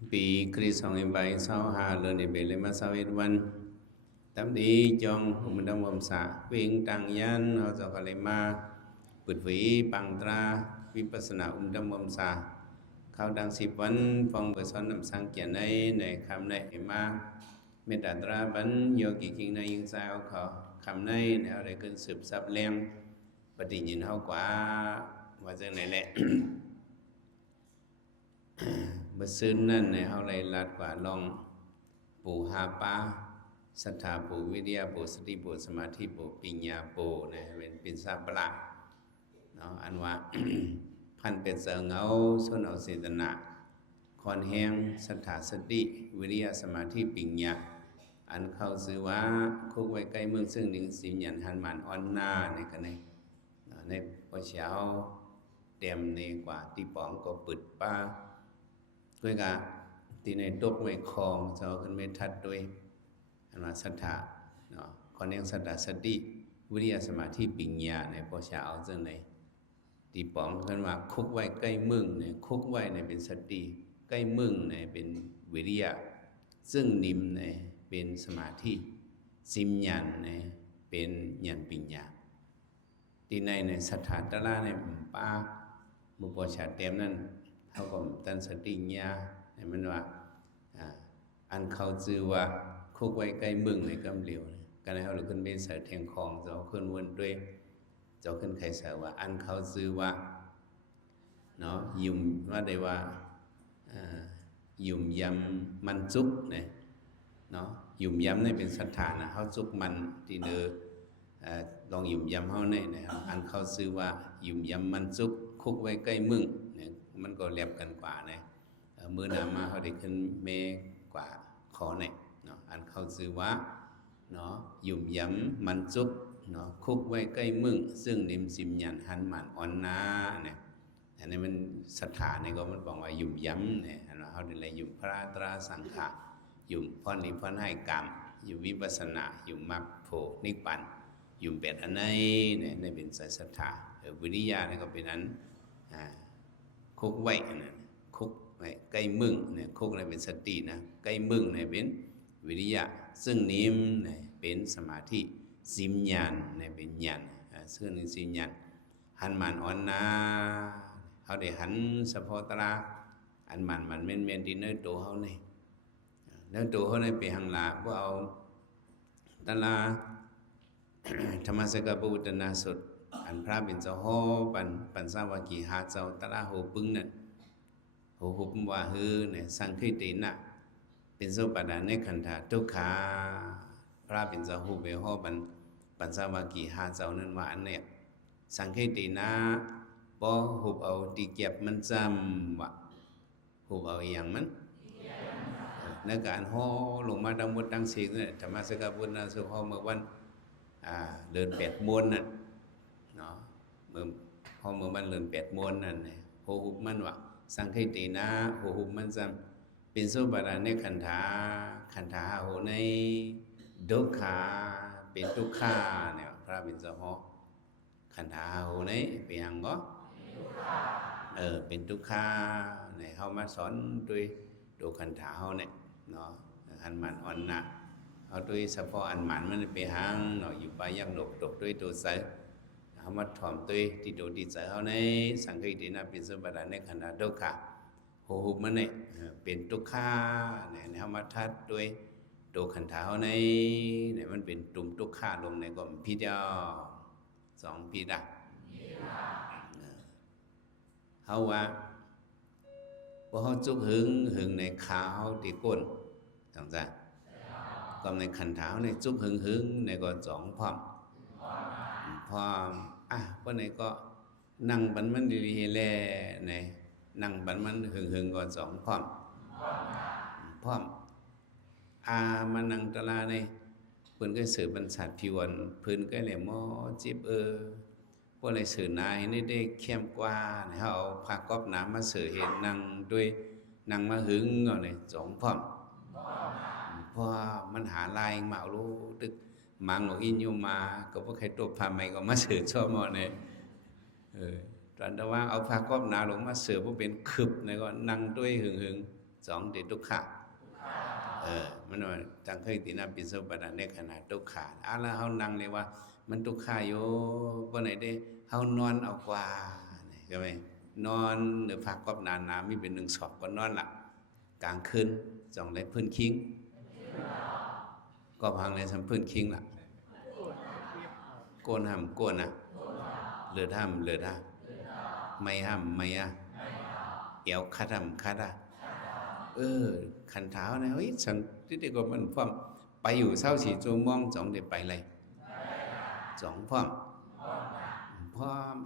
Bị Krisong sau hà lên để lên mà sau ít văn tắm đi trong mình đang mồm xả viên tăng nhân họ cho cái mà bứt vĩ bằng tra vipassana đang mồm xảเขาดัง10 วันฟังเบอร์สอนนำสังเกตในคำในมาเมตตาตราบันโยกิกิงในยิงสาวเขาคำในอะไรขึ้นสืบซับเลี้ยงปฏิญินเขากว่าว่าจะไหนแหละ บซึ้นนั่นในเขาเลยลัดกว่าลองปูหาปาศรัทธาปูวิทยาปูสติปูสมาธิปูปัญญาปูเนี่ยเป็นซาปละเนาะอันว่า พันเป็นเสงเอาส่วนเอาเสตนะคอนแห้งศรัทธาสติวิริยะสมาธิปัญญาอันเข้าซื้อว่าคุกไว้ใกล้เมืองซึ่งหนึ่งสิญญาณหันมันอ่อนหน้าในกันในพอเช้าเต็มในกว่าที่ป๋องก็ปิดป้าด้วยกะที่ในตกไว้คลองจะขึ้นไม่ทัดด้วยอันว่าศรัทธาเนาะคอนแห้งศรัทธาสติวิริยะสมาธิปัญญาในพอเช้าเอาเรื่องไหนตีป๋องขึ้นว่าคุกไว้ใกล้มึงเนี่ยคุกไว้ในเป็นสติใกล้มึงในเป็นวิริยะซึ่งนิมในเป็นสมาธิสิมยันในเป็นญาณปัญญาที่ในสถานตะลาในป้ามุปชาเต็มนั้นเขาก็ตันสติญาในมันว่าอันเขาจือว่าคุกไว้ใกล้มึงในกำเหลียวกันให้เขาหรือขึ้นเป็นเสือแทงคองจะเอาขึ้นวนด้วยจะขึ้นใครเสือว่าอันเขาจือว่าเนาะยุ่มว่าได้ว่ายุ่มยำมันจุกเนี่ยเนาะยุ่มยำนี่เป็นสถานะเขาจุกมันที่เนอลองยุ่มยำเขาเนี่ยนะครับอันเขาซื้อว่ายุ่มยำมันจุกคุกไว้ใกล้มึงเนี่ยมันก็เรียบกันกว่าเนี่ยมือหนามาเขาได้ขึ้นเมกว่าขอเนี่ยเนาะอันเขาซื้อว่าเนาะยุ่มยำมันจุกเนาะคุกไว้ใกล้มึงซึ่งนิมสิมยันหันมันอ่อนนาเนี่ยอันนี้มันสถานนี่ก็มันบอกว่ายุ่มยำเนี่ยเขาได้เลยยุ่มพระตราสังขะยุ่มพรนิพพานให้กรรมยุ่มวิปัสสนายุ่มมรรคโผนิพพานยุ่มเป็ดอันไหนเนี่ยในเป็นสายศรัทธาวิริยะนี่ก็เป็นนั้นคุกไว้เนี่ยคุกไว้ใกล้มึงเนี่ยคุกอะไรเป็นสตินะใกล้มึงเนี่ยเป็นวิริยะซึ่งนิมเนี่ยเป็นสมาธิสิมญาณเนี่ยเป็นญาณซึ่งสิมญาณหันมันอ่อนนาเขาได้หันสะโพตราอันมันเม่นที่เนื้อตัวเขาเนี่ยเนื้อตัวเขาเนี่ยไปหังลาพวกเอาตลาธรรมสกปอุตนาสุดอันพระเป็นเจ้าห้อปันสาวกีหาเจ้าตลาโหปึ้งนั่นโหหุบว่าฮือเนี่ยสังคิตินะเป็นโสปดาในขันธาทุกขาพระเป็นเจ้าหูไปห้อปันสาวกีหาเจ้านั้นว่าอันเนี่ยสังคิตินะพอหุบเอาตีเก็บมันจำว่าหุบเอาอย่างมันในการห่อลงมาดังมดดังสีเนี่ยธรรมสกปอุตนาสุห่อเมื่อวันเดิน8 มวนน่ะเนาะเมื่อมันเดิน8 มวนนั่นเนี่ยโหหุบมันว่าสังคิตินะโหหุบมันจำเป็นโสปดาในขันธาโหในดุขาเป็นทุกขาเนี่ยพระเป็นเจ้าห้อขันธาโหในเป็นยังก็เป็นทุกขาเนี่ยเขามาสอนด้วยดูขันธาเขาเนี่ยเนาะอันมันอ่อนนะเอาด้วยเฉพาะอันหมันมันไปหางเนาะอยู่ไปยังหลบตกด้วยตัวใสเขามาถ่อมตัวที่ตัวดีใจเขาในสังเกตนะเป็นสมบัติในขณะดุขะโหหุบมันเนี่ยเป็นทุกขาเนี่ยเขามาทัดด้วยตัวขันธาเขาในเนี่ยมันเป็นตุ่มทุกขาลงในก็พิจาร2 พิดาเขาว่าพอเขาจุกหึงในขาเขาที่ก้นจังจ้ะก็ในขันธาในจุกหึงในก็2 พร้อมเพราะในก็นั่งบันมันดีๆแลในนั่งบันมันหึงก็2 พร้อมมานั่งตะลาในเพิ่นก็สืบบรรษัทพิวันเพิ่นก็เลยมอจิบพวกอะไรสื่อนายนี่ได้เข้มกว่าเขาเอาผ้าก๊อบน้ำมาสื่อเห็นนั่งด้วยนั่งมาหึงก่อนเลย2 พร้อมเพราะมันหาลายมารู้ตึกมังหลงอินอยู่มาก็พวกใครตัวพาไม่ก็มาสื่อชอบหมดเนี่ยตอนแต่ว่าเอาผ้าก๊อบน้ำลงมาสื่อพวกเป็นขึบเนี่ยก็นั่งด้วยหึง สองเดทุกขะมันว่าจังเคยตินาปิสุปดาในขณะทุกขาแล้วเฮานั่งเลยว่ามันทุกขาอยู่บ่ไหนได้เฮานอนเอากว่าใช่ไหมนอนหรือพักกอบนานๆมีเป็น1ศอกก็นอนละกลางคืนจ่องได้พื้นคิงก็พังเลยสำพื้นคิงล่ะโกนห้ำโกนน่ะเลือดห้ำเลือดไม่ห้ำไม่เอวคัดห้ำคัดขันเท้านะเฮ้ยฉันที่เด็กก็มันพร้อมไปอยู่เศร้าสีจูมองจ่องได้ไปเลยจ่องพร้อม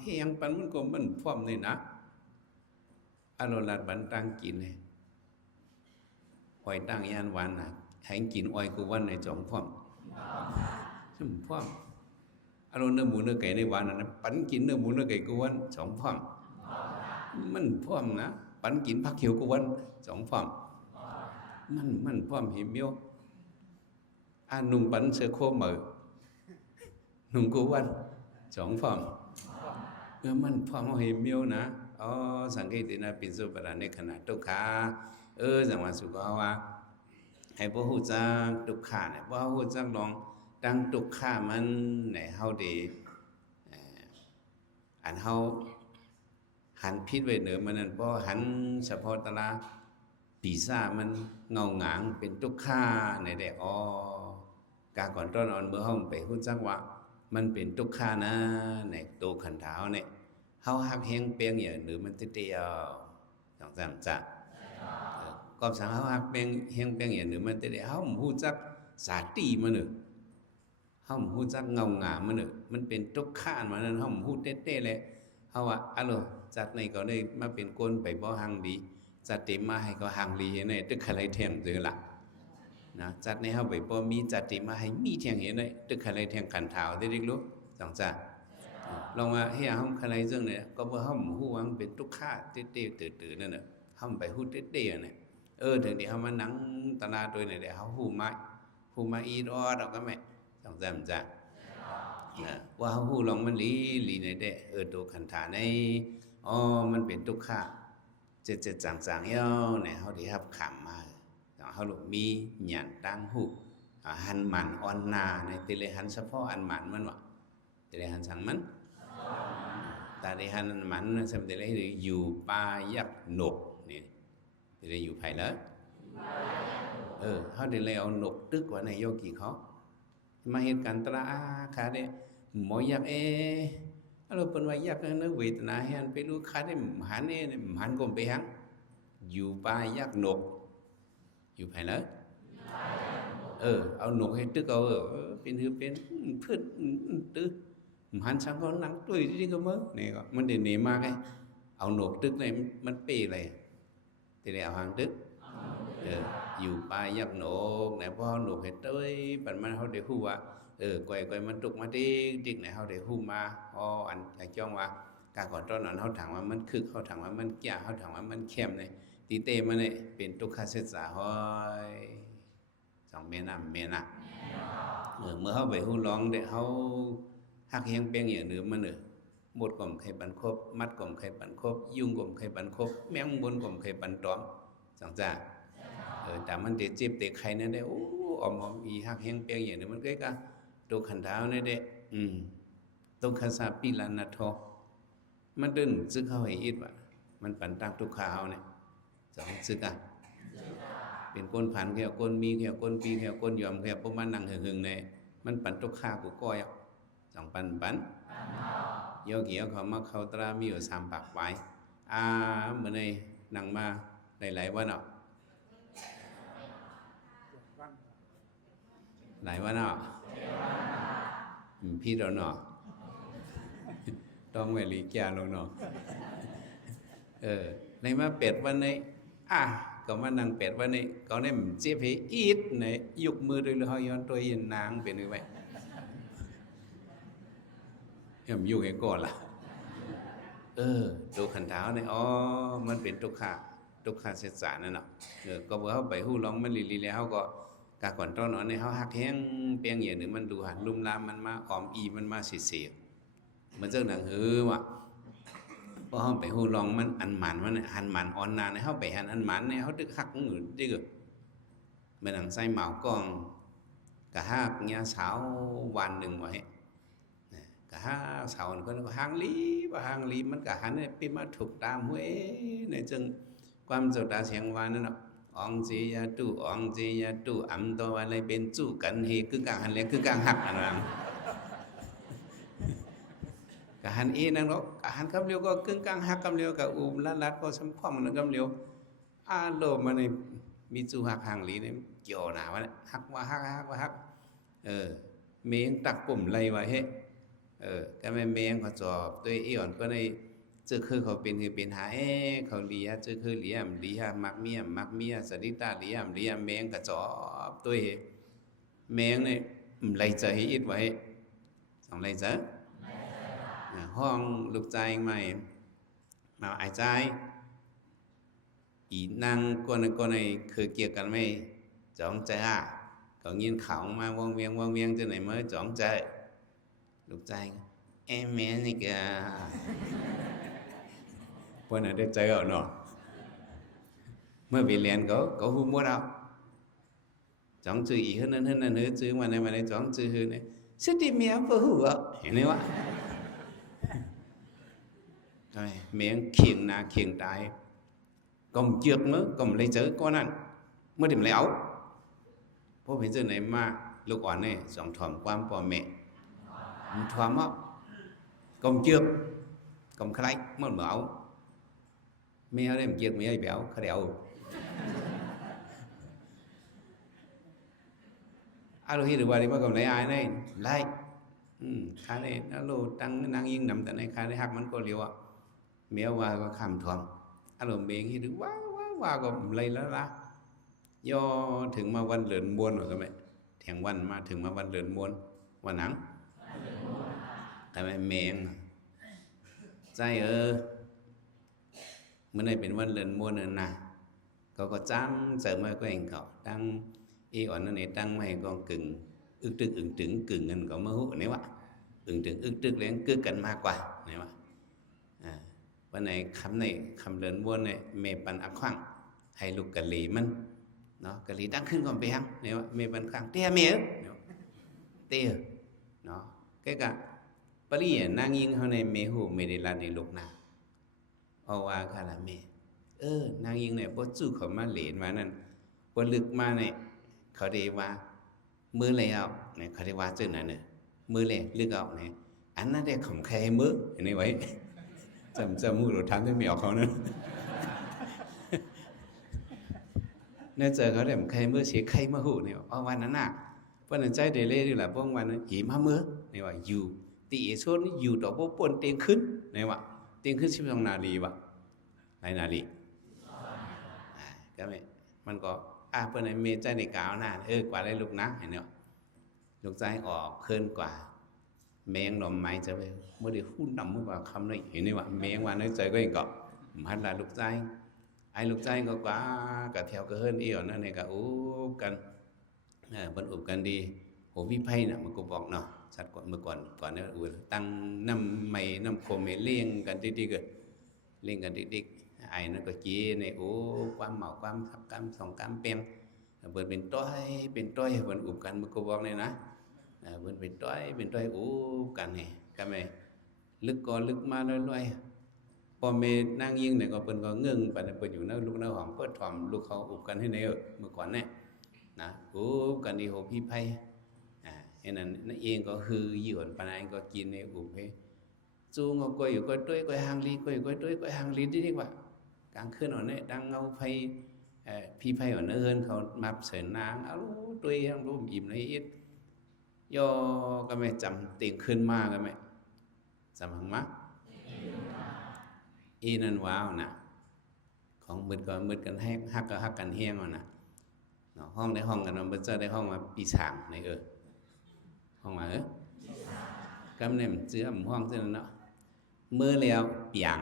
เฮียงปันมันก็มันพร้อมเลยนะอารมณ์ลัดบันตั้งกินเลยอ้อยตั้งยานวันน่ะให้กินอ้อยกูวันในจ่องพร้อมซึ่งพร้อมอารมณ์เนื้อหมูเนื้อไก่ในวันนั้นปันกินเนื้อหมูเนื้อไก่กูวันจ่องพร้อมมันพร้อมนะปันกินผักเขียวกูวันจ่องพร้อมมันพร้อมหิมเมียวนุ่งปันเสื้อโคมมือนุ่งกูวันจ่องพร้อมมันพร้อมหิมเมียวนะสังเกตนะปิสุปดาในขณะทุกขาจังหวะสุขว่าให้บ่ฮู้จักทุกขาเนี่ยบ่ฮู้จักลองดังทุกขามันในเฮาดีอันเฮาหันพิษไว้เหนือมันนั่นบ่หันเฉพาะตะลาปีศาจมันเงาหงางเป็นทุกขาในได้กาก่อนต้นอ่อนเมื่อเฮาไปฮู้จักว่ามันเป็นทุกขานะในตัวขันธ์เท้าเนี่ยเฮาฮักแฮงเปียงอย่างหรือมันเตี้ยๆจังจ้ะก็สั่งเฮาฮักเปียงแฮงเปียงอย่างหรือมันเตี้ยๆเฮาบ่ฮู้จักสาติมันนึเฮาบ่ฮู้จักเงาหงามมันนึมันเป็นทุกขามันนั้นเฮาบ่ฮู้เต้ๆเลยเฮาว่าอะโลจัดในก็ได้มาเป็นคนไปบ่หังดีจัดเต็มมาให้ก็หังลีเห็นได้ตึกอะไรแท่งเจอล่ะนะจัดในเฮาไปบ่มีจัดเต็มมาให้มีแท่งเห็นได้ตึกอะไรแท่งขันเท้าได้รู้จังจ้ะลองว่าเฮียเฮาใครจังเนี่ยก็บ่เฮาบ่ฮู้ว่ามันเป็นทุกขาเต้ๆตื่นๆนั่นน่ะเฮาไปฮู้เต้ๆเนี่ยถึงที่เฮามานั่งตะลาตัวนี่ได้เฮาฮู้มาอีดอดอกก็แม่จังจ้ะว่าเฮาฮู้ลองมันลีในได้ตัวขันธาในมันเป็นทุกขาเจ็ดๆจางๆเฮาเนี่ยเฮาได้รับคำมาเฮาลูกมีหยันตั้งฮู้หันหมันอ่อนนาในติเลยหันเฉพาะอันหมันมันว่าติเลยหันสั่งมันตาได้หันหมันสำติเลยอยู่ป่ายักนกนี่ติเลยอยู่ไผแล้วเฮาได้เลยเอานกตึกว่าในโยกีเขามาเหตุการณ์ตราขาได้หมอยักเราเป็นว่ายักนึกเวทนาให้อันไปรู้ขาได้หันหันก็ไปหังอยู่ป่ายักนกอยู่ไผแล้วเอานกให้ตึกเอาเป็นคือเป็นเพื่อนตึกหันสังก็นั่งตุ้ยที่ก็มั้งนี่ก็มันเด่นมากไงเอานกตึกnàyมันเปย์เลยทีนี้เอาหางตึกอยู่ป่ายักนกไหนพอหนกเห็ดเต้ยปันมันเขาได้ฮู้ว่าก่อยมันตุกมาติ๊กไหนเขาได้ฮู้มาอันจ้องว่ากาก่อนตอนนั้นเขาถามว่ามันคึกเขาถามว่ามันแก่เขาถามว่ามันเข้มเนี่ยตีเตมันเนี่ยเป็นทุกขเสษาห้อยสองเมน่ะเมื่อเขาไปฮู้ร้องเด็กเขาฮักแฮงเปียงอย่างหรือมันหมดกล่อมไข่ปันครบมัดกล่อมไข่ปันครบยุ่งกล่อมไข่ปันครบแมงบนกล่อมไข่ปันตอมจังจ้าแต่มันเจ็บเตะไข่นั่นได้อมอีฮักแฮงเปียงอย่างนี้มันก็ตัวขันเท้านี่ได้ตัวคาซาปิลานาทอมันดึงซึกเข้าให้อิดว่ามันปันตักทุกขาวเนี่ยสองซึกเป็นก้นผันแค่ก้นมีแค่ก้นปีแค่ก้นยอมแค่พวกมันนั่งหึงๆเนี่ยมันปันทุกขากูก้อยสองปันโยกีเขามาเขาตรามีอยู่3 ปากไว้เมื่อในนั่งมาหลายๆวันหลายวันพี่เราต้องไว้ลีแก่ลงในมา8 วันในก็มานั่ง8 วันในก็ได้เจ็บให้อีดในยกมือด้วยเฮาย้อนตัวยินนางเป็นไว้อยู่ให้ก่อนล่ะตัวขันเท้าเนี่ยมันเป็นทุกขาเสษานั่นน่ะก็บ่เฮาไปฮู้ร้องมันลีแล้วเฮาก็กาก่อนตอนนั้นเนี่ยเฮาฮักแฮงเปียงอย่างนึงมันดูหันลุ่มลามมันมาออมอีมันมาสิมันจังหนังว่ะ พอเฮาไปฮู้ลองมันอันหมันมันหันหมันอ่อนนาในเฮาไปหันอันหมันในเฮาตึกฮักอยู่ดิกมันหังใส่หมาวกองกะฮักเงี้ยสาววันหนึ่งไว้กะฮักสาวคนก็หางลีบ่หางลีมันกะหันไปมาถูกตามห้วยในจึงความสุดตาเสียงวานนั่นเนาะอองจียาตู้อองจียาตู้อำตัวอะไรเป็นจู้กันเฮคือกลางหันเลยคือกลางหักอันนั้นกะหันเอนั่นเนาะกะหันคำเดียวก็กึ่งกลางหักคำเดียวกับอุ้มลัดก็สัมพอมนั่นคำเดียวโลมมันในมีจู้หักหางลีเนี่ยเกี่ยวหนาว่าหักว่าหักเมงตักปุ่มไรวะเฮ้ก็แม่เมงก็จอบตัวอีอ่อนก็ในเจอคือเขาเป็นหาเขาเลียเจอคือเลียมักเมียสดิตาเลียเมงก็จอบตัวเมงเนี่ยไรใจอิดไว้สองไรใจห้องลูกใจใหม่มาไอ้ใจอีนางคนในคือเกี่ยวกันไหมจ้องใจเขายินเขามาวงเวียงจะไหนmớiจ้องใจลูกใจem mẹ này kìa bữa nào được chơi ở nó mới bị liền có hú mua đâu chọn chữ ý hơn nữa chữ mà này chọn chữ hơn này sẽ đi mẹ vừa hú ạ hiểu không ạ miệng khiêng đại còn trượt mới còn lấy chữ con ăn mới điểm lấy áoเพราะเห็นเจอไหนมาลูกอ่อนเนี่ยสองถ่อมความพ่อแม่ถ่อมอ่ะกองchưaกองkhai mất mẫu mẹ ở đây một chiếc mẹ béo khai đèo alo hi được qua đi mà còn lấy ai này lại khai này nó lô tăng năng yên nằm tại này khai này hạcมันก็เร็วอ่ะแม่ว่าก็คำถ่อมอารมณ์เองที่ดูว่าก็เลยแล้วล่ะย่อถึงมาวันเหลือนมวนหรือก็ไม่แทงวันมาถึงมาวันเหลือนมวนวันหนังแต่ไม่เมงใจเมื่อไหร่เป็นวันเลือนมวนนั่นนะเขาก็จำเจอมาก็เองเขาตั้งอีอ่อนนั่นเองตั้งไม่ก็กึ่งอึกตึกกึ่งเงินก็มาหูเนี่ยวะอึกตึกเลี้ยงกึกกันมากกว่าเนี่ยวะวันไหนคำเลือนมวนเนี่ยเมปันอักขวังให้ลูกกะหรี่มันเนาะกะหรี่ตั้งขึ้นก่อนไปฮังเนี่ยวะเมปันข้างเตี้ยเมียเตี้ยเนาะcái cảปริยนางยิงเขาในเมหูเมดิลาในลูกนาเอาว่าคาราเมนางยิงเนี่ยพอจู่เขามาเหรียญมานั่นพอลึกมาเนี่ยเขาได้ว่ามือเลยเอาเนี่ยเขาได้ว่าเจ้านั่นเนี่ยมือเลยลึกเอาเนี่ยอันนั้นได้ของใครมือเห็นไหมไว้จำมือเราทำได้ไม่ออกเขาเนอะเนี่ยเจอเขาได้ของใครมือเสียใครมาหูเนี่ยเอาวันนั้นน่ะวันนั้นใจเดเล่ดีแหละพวกวันนั้นหิมะมือเนี่ยว่าอยู่ตีส่วนอยู่ต่อพวกปนเตียงขึ้นเนี่ยวะเตียงขึ้น12 นาทีวะหลายนาทีก็ไม่มันก็เพื่อนในเมใจในกาวหน้ากว่าได้ลูกนะเห็นไหมลูกใจออกขึ้นกว่าแมงหน่อไม้จะไปเมื่อเดี๋ยวหุ่นดำเมื่อว่าคำนี้เห็นไหมวะแมงวันนั้นใจก็เองก็มันlàลูกใจไอ้ลูกใจก็กว่ากับแถวก็เฮิร์นเอี่ยวนั่นเองก็อุบกันบรรอุบกันดีโหวิไพ่น่ะมันก็บอกเนาะชัดกว่าเมื่อก่อนเนี่ยตั้งน้ำไม่น้ำโคมเลี้ยงกันดิกเลี้ยงกันดิกไอ้นั่นก็จีในความเหมาความทับกำสองกำเปียงเปิดเป็นต้อยเปิดอุบกันมันก็บอกเนี่ยนะเปิดเป็นต้อยอุบกันเนี่ยก็ไม่ลึกก็ลึกมาลอยพอเมนั่งยิงเนี่ยก็เปิดก็เงื่อนไปเปิดอยู่นั่งลูกนั่งหอมเปิดถ่อมลูกเขาอุบกันให้ในเมื่อก่อนเนี่ยนะอุบกันดีโหพี่ไพ่เห็นนั่นเองก็คือหยวนปนายก็กินในอุบให้จูงก็อยู่ก็ด้วยก็หางลีก็อยู่ก็ด้วยก็หางลีดีกว่ากลางคืนอ่อนเนี่ยดังเงาไฟพี่ไพ่อ่อนเอิญเขามาเสนนางเอาด้วยทั้งรูปอิ่มในอิดย่อก็ไม่จำเตียงขึ้นมากก็ไม่จำหังมักอีนั่นว้าวนะของมืดกันให้ฮักกันเฮี้ยงอ่ะนะห้องได้ห้องกันมันจะได้ห้องมาปีสามในห้องมากำเนิดเชื่อมห้องเช่นนั้นเนาะเมื่อแล้วเปียง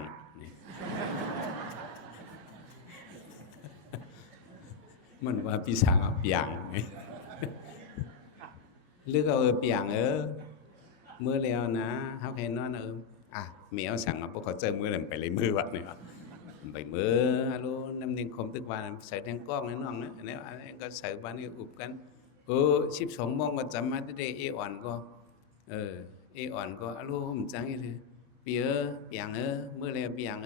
มันว่าปีสามเปียงหรือก็เปียงเมื่อแล้วนะเขาเห็นนอน เมียสั่งมาพวกเขาเจอมือเลยไปเลยมือวะเนี่ยไปมือฮัลโหลน้ำนิ่งคมตึกวันใส่แทงกล้องน้องนะอันนี้ก็ใส่บ้านนี้อุบกัน12 โมงก็จำมาได้อ่อนก็อ่อนก็ฮัลโหลผมจังยังเลยปีเปียงมือเลยเปียง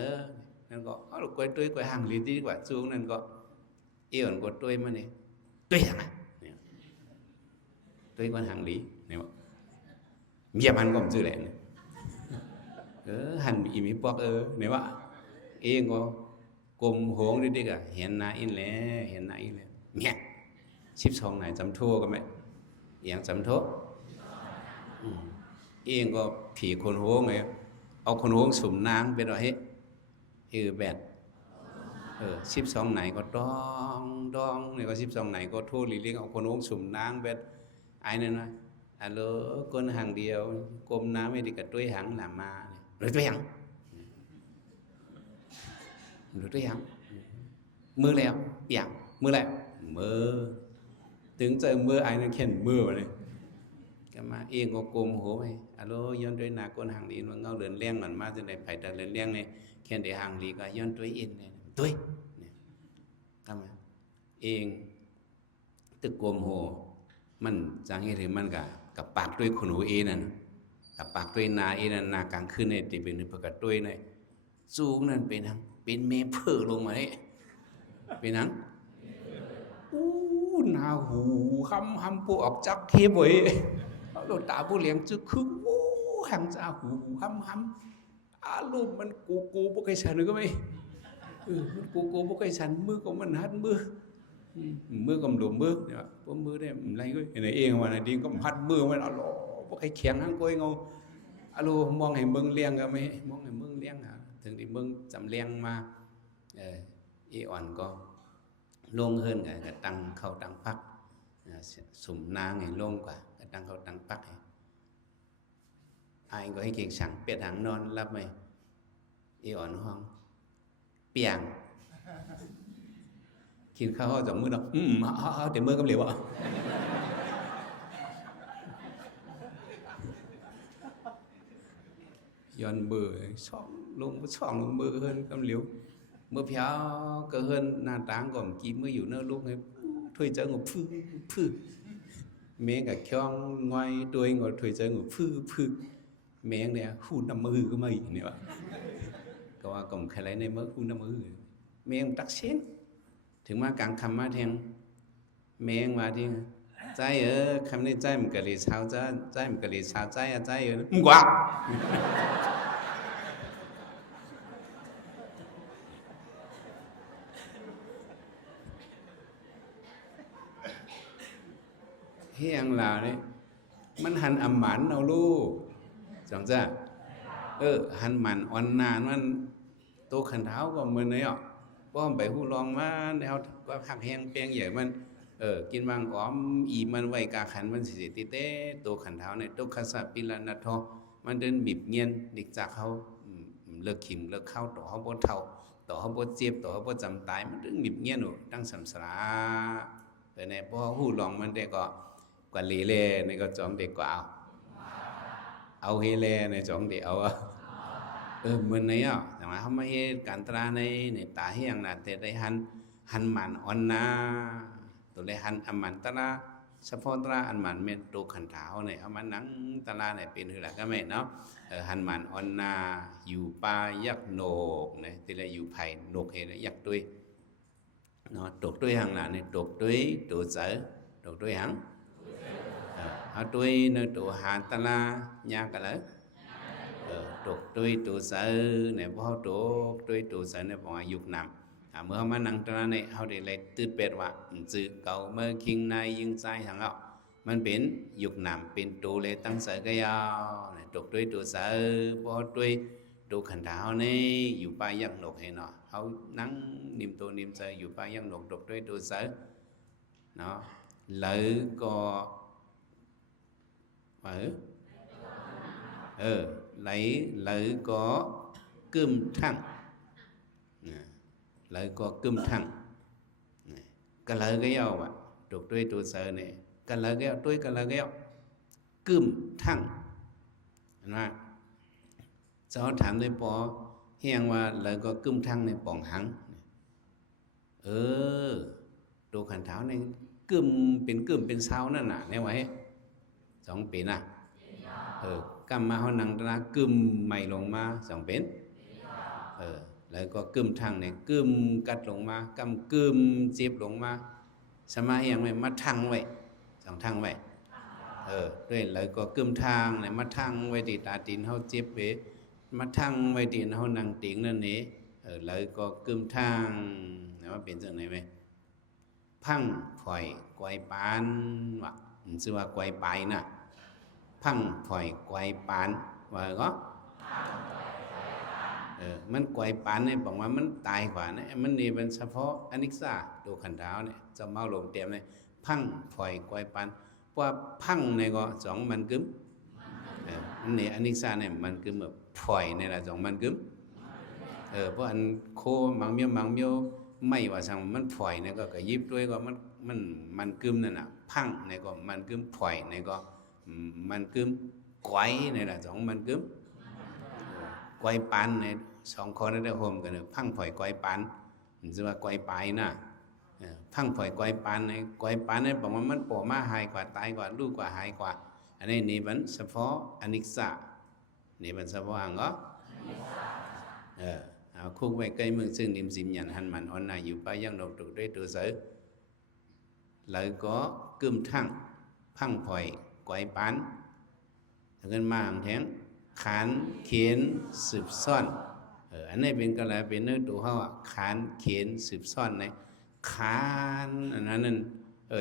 นั่นก็เอาลูกกล้วยตุ้ยกล้วยห่างลิ้นดีกว่าจูงนั่นก็อ่อนก็ตุ้ยมาเนี่ยตุ้ยห่างตุ้ยก็ห่างลิ้นเนี่ยเมียมันก็ไม่ชื่อแหละhành bị mi bọc nếu ạ yên có cùng hướng đi đi cả hiện nay in lẽ mẹ ship xong này chấm thua các mẹ yên chấm thua yên có phỉ con hướng nàyเอาคนhướng sụm nang ไปrồi hết bẹt ship xong này có đong này có ship xong này có thua lì liênเอาคนhướng sụm nang เบ็ด ai nên nói alo con hàng điều côm ná mới đi cả túi hàng làm ma rồi túi hàng mưa leo biển mưa leo mưa tiếng trời mưa ai nó khen mưa vào đây cái mà yên có côm hố này alo yon túi nà con hàng đi nó ngao lớn leng mà ma trên này phải trả lớn leng này khen để hàng đi cả yon túi in này túi cái mà yên từ côm hố มันจังให้ถึงมันกับปากด้วยขนูนั่นกับปากด้วยนานั่นนากลางคืนเนี่ยที่เป็นประกาศด้วยเนี่ยสูงนั่นเป็นเมเพอลงมาเนี่ยเป็นนังนาหูคำปูออกจักเทบไว้โดนตาผู้เลี้ยงจึกคือหังจ้าหูคำอารมณ์มันกูพวกไอ้ฉันก็ไม่มันกูพวกไอ้ฉันมือก็มันหัดมือก็หลุมมือเนี่ยพวกมือเนี่ยอะไรก็ในเองว่าในดินก็หัดมือมันอโลพวกไอ้แข็งทั้งก้อยเงาอโลมองให้มึงเลี้ยงก็ไม่มองให้มึงเลี้ยงถึงที่มึงจำเลี้ยงมาอ่อนก็ลงhơnกับตังเข้าตังพักสุ่มนางไงลงกว่ากับตังเข้าตังพักai có cái kiện sẵn biệt hàng non lắm màyอ่อนห้องเปียงกินข้าวจากมือดอกเดี๋ยวมือก็เหลวอ่ะย้อนมือช่องลงมือhơnก็เหลวมือเพียวก็hơnหน้าต่างก่อนกินมืออยู่เนื้อลูกไงthôi chơi ngủ phư mẹ cả kyong ngoài đuôi ngồi thôi chơi ngủ phư mẹ này hun nằm mơ cái mày này ạก็ว่าก็ใครในมือhun nằm mơแมงตักเสียงถึงมากลางคำมาแทงแมงมาที่ใจคำนี้ใจมันกะหรี่ชาวใจมันกะหรี่ชาวใจมึงกว่าเฮียงลาวนี่มันหันอำหมันเอาลูกจังจ้ะหันหมันอ่อนนานมันโตขันเท้าก็เหมือนเลยอ่ะป้อมไปหูลองมาแนวก็หักแห้งเปียงใหญ่มันกินบางอ้อมอีมันไว้กาขันมันสิติเต้โตขันเท้าเนี่ยโตขัสสะปิลานัทโธมันเดินบีบเงียนดิกจากเขาเลิกขิมเลิกเข้าต่อเขาบ่เท่าต่อเขาบ่เจ็บต่อเขาบ่จำตายมันเดินบีบเงียนอยู่ตั้งสัมสราแต่ในพอหูลองมันได้ก็กว่าลีเล่ในก็จองเด็กกว่าเอาเฮเล่ในจองเด็กเอาเหมือนnàyอ่ะแต่ว่าเขาไม่เห็นการตราในตาเฮียงนะแต่ได้หันหมันอ่อนนาตัวได้หันอันหมันตราเฉพาะตราอันหมันเม็ดตัวขันเท้าเนี่ยเอามานั่งตราเนี่ยเป็นหือหลักก็ไม่เนาะหันหมันอ่อนนาอยู่ป่ายักโหนกเนี่ยที่เราอยู่ไผ่โหนกเห็นยักด้วยเนาะตกด้วยหังหลังเนี่ยตกด้วยตัวเสือตกด้วยหังเอาด้วยในตัวหาตราญากันเลยตกด้วยตัวเสือเนี่ยพอตกด้วยตัวเสือเนี่ยพอยุกนำเมื่อมานั่งตราเนี่ยเขาได้เลยตื่นเป็ดว่าจืดเก่าเมื่อคิงในยิงใจทางเรามันเป็นยุกนำเป็นตัวเลยตั้งเสือก็ยาวตกด้วยตัวเสือพอด้วยตัวขันเท้าเนี่ยอยู่ป่ายักษ์หนกเห็นเนาะเขานั่งนิ่มตัวนิ่มเสืออยู่ป่ายักษ์หนกตกด้วยตัวเสือเนาะเลยก็lấy có cơm thăng lấy có cơm thăng cái lấy cái áo bạn trục đuôi trục sờ này cái lấy cái áo đuôi cái lấy cái áo cơm thăng là จะเขาถามในปอเฮียงว่าเลยก็กึ้มทั้งในป่องหังดูขันเท้าในกึ้มเป็นเช้านั่นน่ะเนี่ยไว้2 ปีน่ะกำมาเขานังตะกึ้มใหม่ลงมา2 เป็นแล้วก็กึ้มทางเนี่ยกึ้มกัดลงมากำกึ้มเจ็บลงมาสมาเฮียงไว้มาทังไว้2 ทางไว้ด้วยแล้วก็กึ้มทางเนี่ยมาทังไว้ที่ตาตีนเขาเจ็บไปมาทังไว้ที่เขานั่งติงนั่นนี่แล้วก็กึ้มทางนะว่าเป็นจังไหนไหมพังฝอยกวยปานว่ะชื่อว่ากวยปายน่ะพังฝอยกวยปานว่าก็มันกวยปานเนี่ยบอกว่ามันตายกว่านะมันนี่เป็นเฉพาะอนิจจาดูขันเท้าเนี่ยจะเมาลงเต็มเลยพังฝอยกวยปานว่าพังในก็2 มันกึ้มมันนี่อนิจจาเนี่ยมันกึ้มแบบฝอยในละ2 มันกึ้มเพราะอันโคมังเมียวไม่ว่าสั่งมันฝอยเนี่ยก็ยิบด้วยก็มันกึ้มนั่นน่ะพังในก็มันกึ้มฝอยในก็มันกึ้มไกวในละ2 มันกึ้มไกวปานใน2 คนได้โฮมกันพังฝอยไกวปานชื่อว่าไกวปายน่ะพังฝอยไกวปานในไกวปานเนี่ยบอกว่ามันป่อมาหายกว่าตายกว่าลูกกว่าหายกว่าอันนี้นี่มันเฉพาะอนิจจานี่มันเฉพาะอังก็เอาคุกไว้ใกล้มึงซึ่งนิมสิมยันหันมันอ่อนนาอยู่ป้ายังดอกตุกด้วยตัวเสือเลยก็กึมทั้งพังฝอยไกวปานถึงกันมาแทงขานเขียนสืบซ่อนอันนี้เป็นก็แล้วเป็นเนื้อตัวเขาขานเขียนสืบซ่อนในขานอันนั้น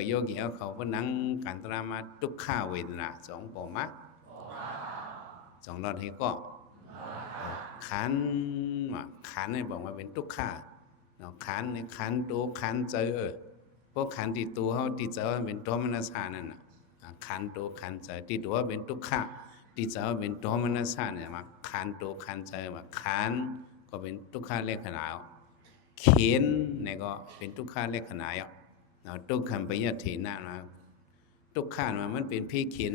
โยกีเขาก็นั่งการตรามาทุกข้าเวทนา2 ปอมะ2 รอดให้ก็ขันว่าขันเนี่ยบอกว่าเป็นทุกข้าขันเนี่ยขันตัวขันเจอพวกขันที่ตัวเขาที่เจอเป็นโทมนัสสานั่นน่ะขันตัวขันเจอที่ตัวเป็นทุกข้าที่เจอเป็นโทมนัสสาเนี่ยมาขันตัวขันเจอมาขันก็เป็นทุกข้าเลขขนาดเขียนเนี่ยก็เป็นทุกข้าเลขขนาดทุกขันปยตินะนะทุกข้ามันเป็นพี่เขียน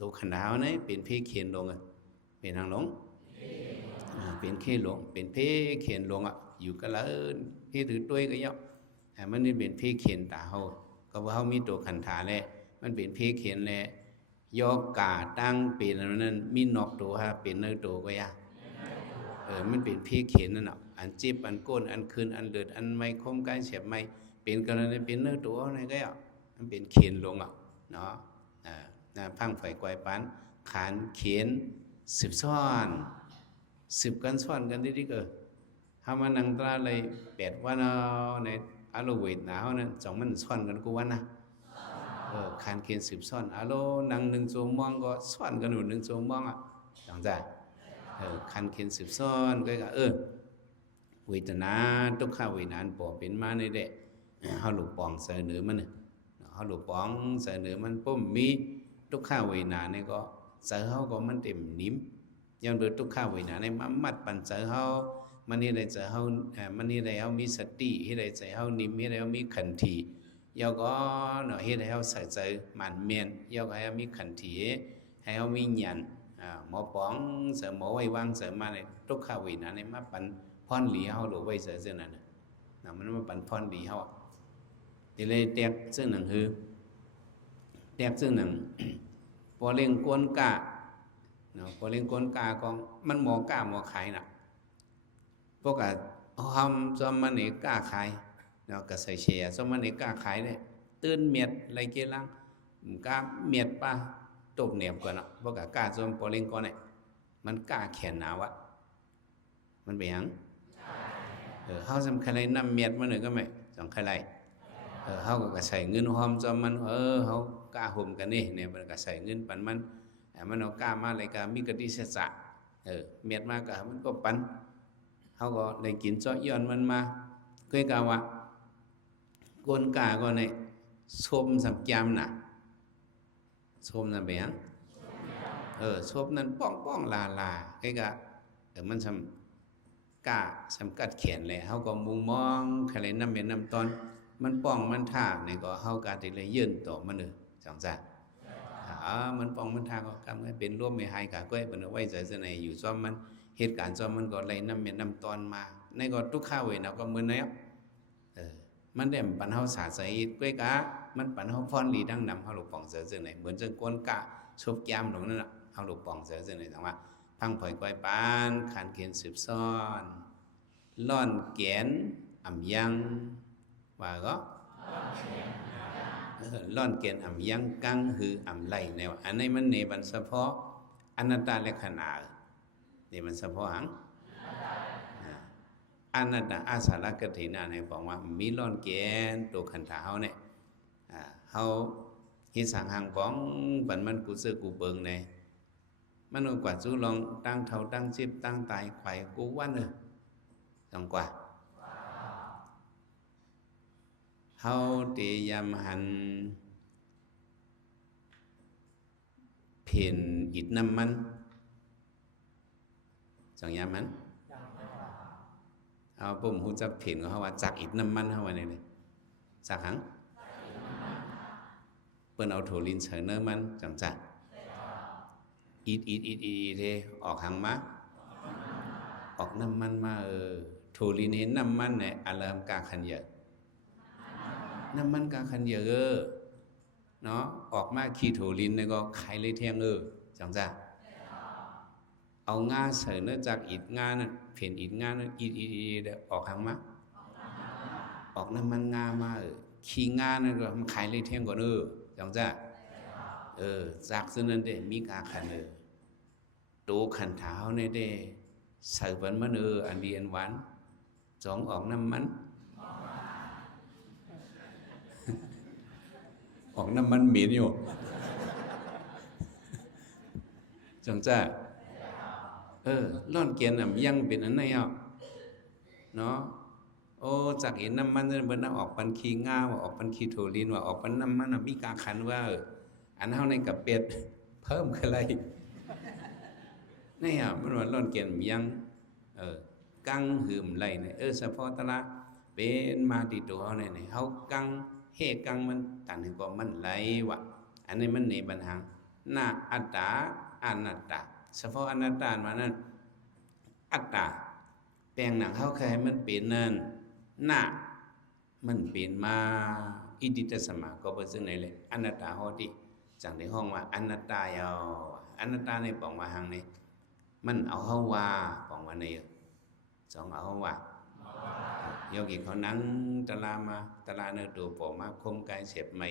ตัวขนาดนี้เป็นพี่เขียนลงเป็นทางลงเป็นเขียนลงเป็นพี่เขียนลงอยู่ก็แล้วพี่ถือตัวก็เยอะแต่มันนี่เป็นพี่เขียนตาเขาก็ว่าเขามีตัวขันธาแหละมันเป็นพี่เขียนแหละยกกาตั้งเป็นนั้นมีนอกตัวฮะเป็นเนื้อตัวก็ยากมันเป็นพี่เขียนนั่นอันจีบอันก้นอันคืนอันเลือดอันไม่คมใกล้เสียบไม่เป็นกันเลยเป็นเนื้อตัวอะไรก็มันเป็นเขียนลงเนาะพังไฟไกวปันขานเขียนสืบซ่อนสืบกันซ่อนกันดิถ้ามันนังตราเลย8 วันในอารมณ์เวทหนาวนั้น2 มันซ่อนกันกูวันนะขานเขียนสืบซ่อนอารมณ์นัง1 ชั่วโมงก็ซ่อนกันอยู่1 ชั่วโมงจังใจขานเขียนสืบซ่อนก็เวทนาทุกข้าเวทนานปอเป็นมาในเด็กเขาหลุดปองเสนอมันเขาหลุดปองเสนอมันปุ๊บมีทุกข้าเวทนาเนี่ยก็เสือเขาก็มันเต็มนิ่มยังโดยทุกข้าเวทนาเนี่ยมันมัดปันเสือเขามันนี่ได้เสือเขามันนี่ได้เขามีสติให้ได้เสือเขานิ่มให้ได้เขามีขันทียาวก็เนาะให้ได้เขาใส่ใจมันเมียนยาวก็ให้เขามีขันทีให้เขามีหยันหมอปองเสือหมอไว้วางเสือมาในทุกข้าเวทนาเนี่ยมาปันพรหลีเขาหรือไว้เสือเส้นนั้นมันมาปันพรหลีเขาทีเลยแตกซึ่งหนังคือแตกซึ่งหนังพอเล่งกวนกะเนาะพอเล่งกวนกะก็มันหมอกะหมอขายน่ะพวกหอมจอมมันนี่กะขายเนาะก็ใส่เชียจอมมันนี่กะขายเนี่ยตื่นเมียดไรเกลังกะเมียดป่ะตบเหนียบก่อนเนาะพวกกะจอมพอเล่งกวนเนี่ยมันกะแขนหนาวะมันเป็นหยังเขาสำคัญอะไรนำเมียดมาหนึ่งก็ไม่สำคัญอะไรเขาก็ใส่เงินหอมจอมมันเขากล้าห่มกันนี่เนี่ยมันก็ใส่เงินปันมันมันเอากล้ามาอะไรก็มีกติเสษะเมียดมากก็มันก็ปันเขาก็ได้กินเจาะย้อนมันมาเคยกล่าวว่าโกนกาก็ในชมสับยามน่ะชมนั่นเป็นยังชมนั้นป้องป้องลาลาเคยกะมันทำกาสำกัดแขนเลยเขาก็มุงมองอะไรน้ำเม็ดน้ำตอนมันป้องมันท่าเนี่ยก็เฮากาติเลยยื่นต่อมันเลยจังจ้ะมันป้องมันท่าก็กำให้เป็นร่วมไม่หายกะก้อยเป็นไว้ใจเสนอยู่ซ้อมมัน เหตุการณ์จอมมันก็ไหลน้ำเม็ดน้ำตอนมาในก็ทุกข้าวเวนะก็เหมือนแล้วมันได้ปันเฮาสาใส่ก้วยกะมันปันเฮาฟ้อนหลีดังนำเฮาลูกป่องเสือจังไหนเหมือนจังก้นกะชบแก้มตรงนั้นน่ะเฮาลูกป่องเสือจังไหนถามว่าพังผอยก้อยปานขันเขียนสืบซ่อนล่อนแกนอ่ำยังว่าก็ล่อนเกณฑ์อ่ำยังกังหืออ่ำไหลแนวอันนี้มันเนบันเฉพาะอนัตตาและขนาเนี่มันเฉพาะหังอนัตตาอาสาลกถินาในบอกว่ามีล่อนเกณฑ์ตัวขันธาเฮาเนี่ยเฮาฮิสังหังป้องปันมันกูเสือกูเบิงในมันกว่าจู้ลองตั้งเท่าตั้งจิบตั้งตายไข่กูวันเนอต้องกว่าเฮาเตยามหันเพ่นอิดน้ำมันจังยามมันเอาปุ่มหูจักเพ่นก็เฮาว่าจักอิดน้ำมันเฮาว่านี่เลยจักหังเปิ้นเอาโถลินเสนอมันจังจักอิดเทออกหังมาออกน้ำมันมาโถลินเห็นน้ำมันเนี่ยอารามกาขันเยอะน้ำมันกาขันเยอะเนาะออกมาขี้โถลินเนี่ยก็ไขเลยเทียงจังจ้ะเอางาเสนอจากอิดงาน่ะเพ่นอิดงาน่ะอิดออกหังมาออกน้ำมันงามาขี้งานั่นก็มันไขเลยเทียงก่อนจังจ้ะจากซึ่งนั้นเด้มีกาขันโตขันเท้าเนี่ยเด้ใส่ปันมันอันดีอันหวานสองออกน้ำมันออกน้ำมันเหม็นอยู่จังจ้าล่อนเกียนยังเป็นอันไหนเนาะโอ้จากเห็นน้ำมันเนี่ยมันออกปันขี้ง่าว่าออกปันขี้โถลินว่าออกปันน้ำมันมีกาขันว่าอันเท่าในกับเป็ดเพิ่มอะไรนี่มันว่าล่อนเกียนยังกังหืมไหลเนี่ยเฉพาะตะละเป็นมาติตัวเขาเนี่ยเฮากังเฮกังมันต่างถึงก็มันไหลวะอันนี้มันในบัญญัติหน้าอัตตาอนัตตาเฉพาะอนัตตามานั้นอัตตาแปลงหนังเขาเคยมันเป็นนั่นหน้ามันเป็นมาอิติตสมาก็เป็นซึ่งไหนเลยอนัตตาฮอดีจังในห้องว่าอนัตตายาวอนัตตาในปองมาหังนี่มันเอาเฮาว่าปองว่าในสองเอาเฮาว่าโยกิเขานั่งตะลามาตะลาเนื้อตัวปอมาคมกายเสียบไม่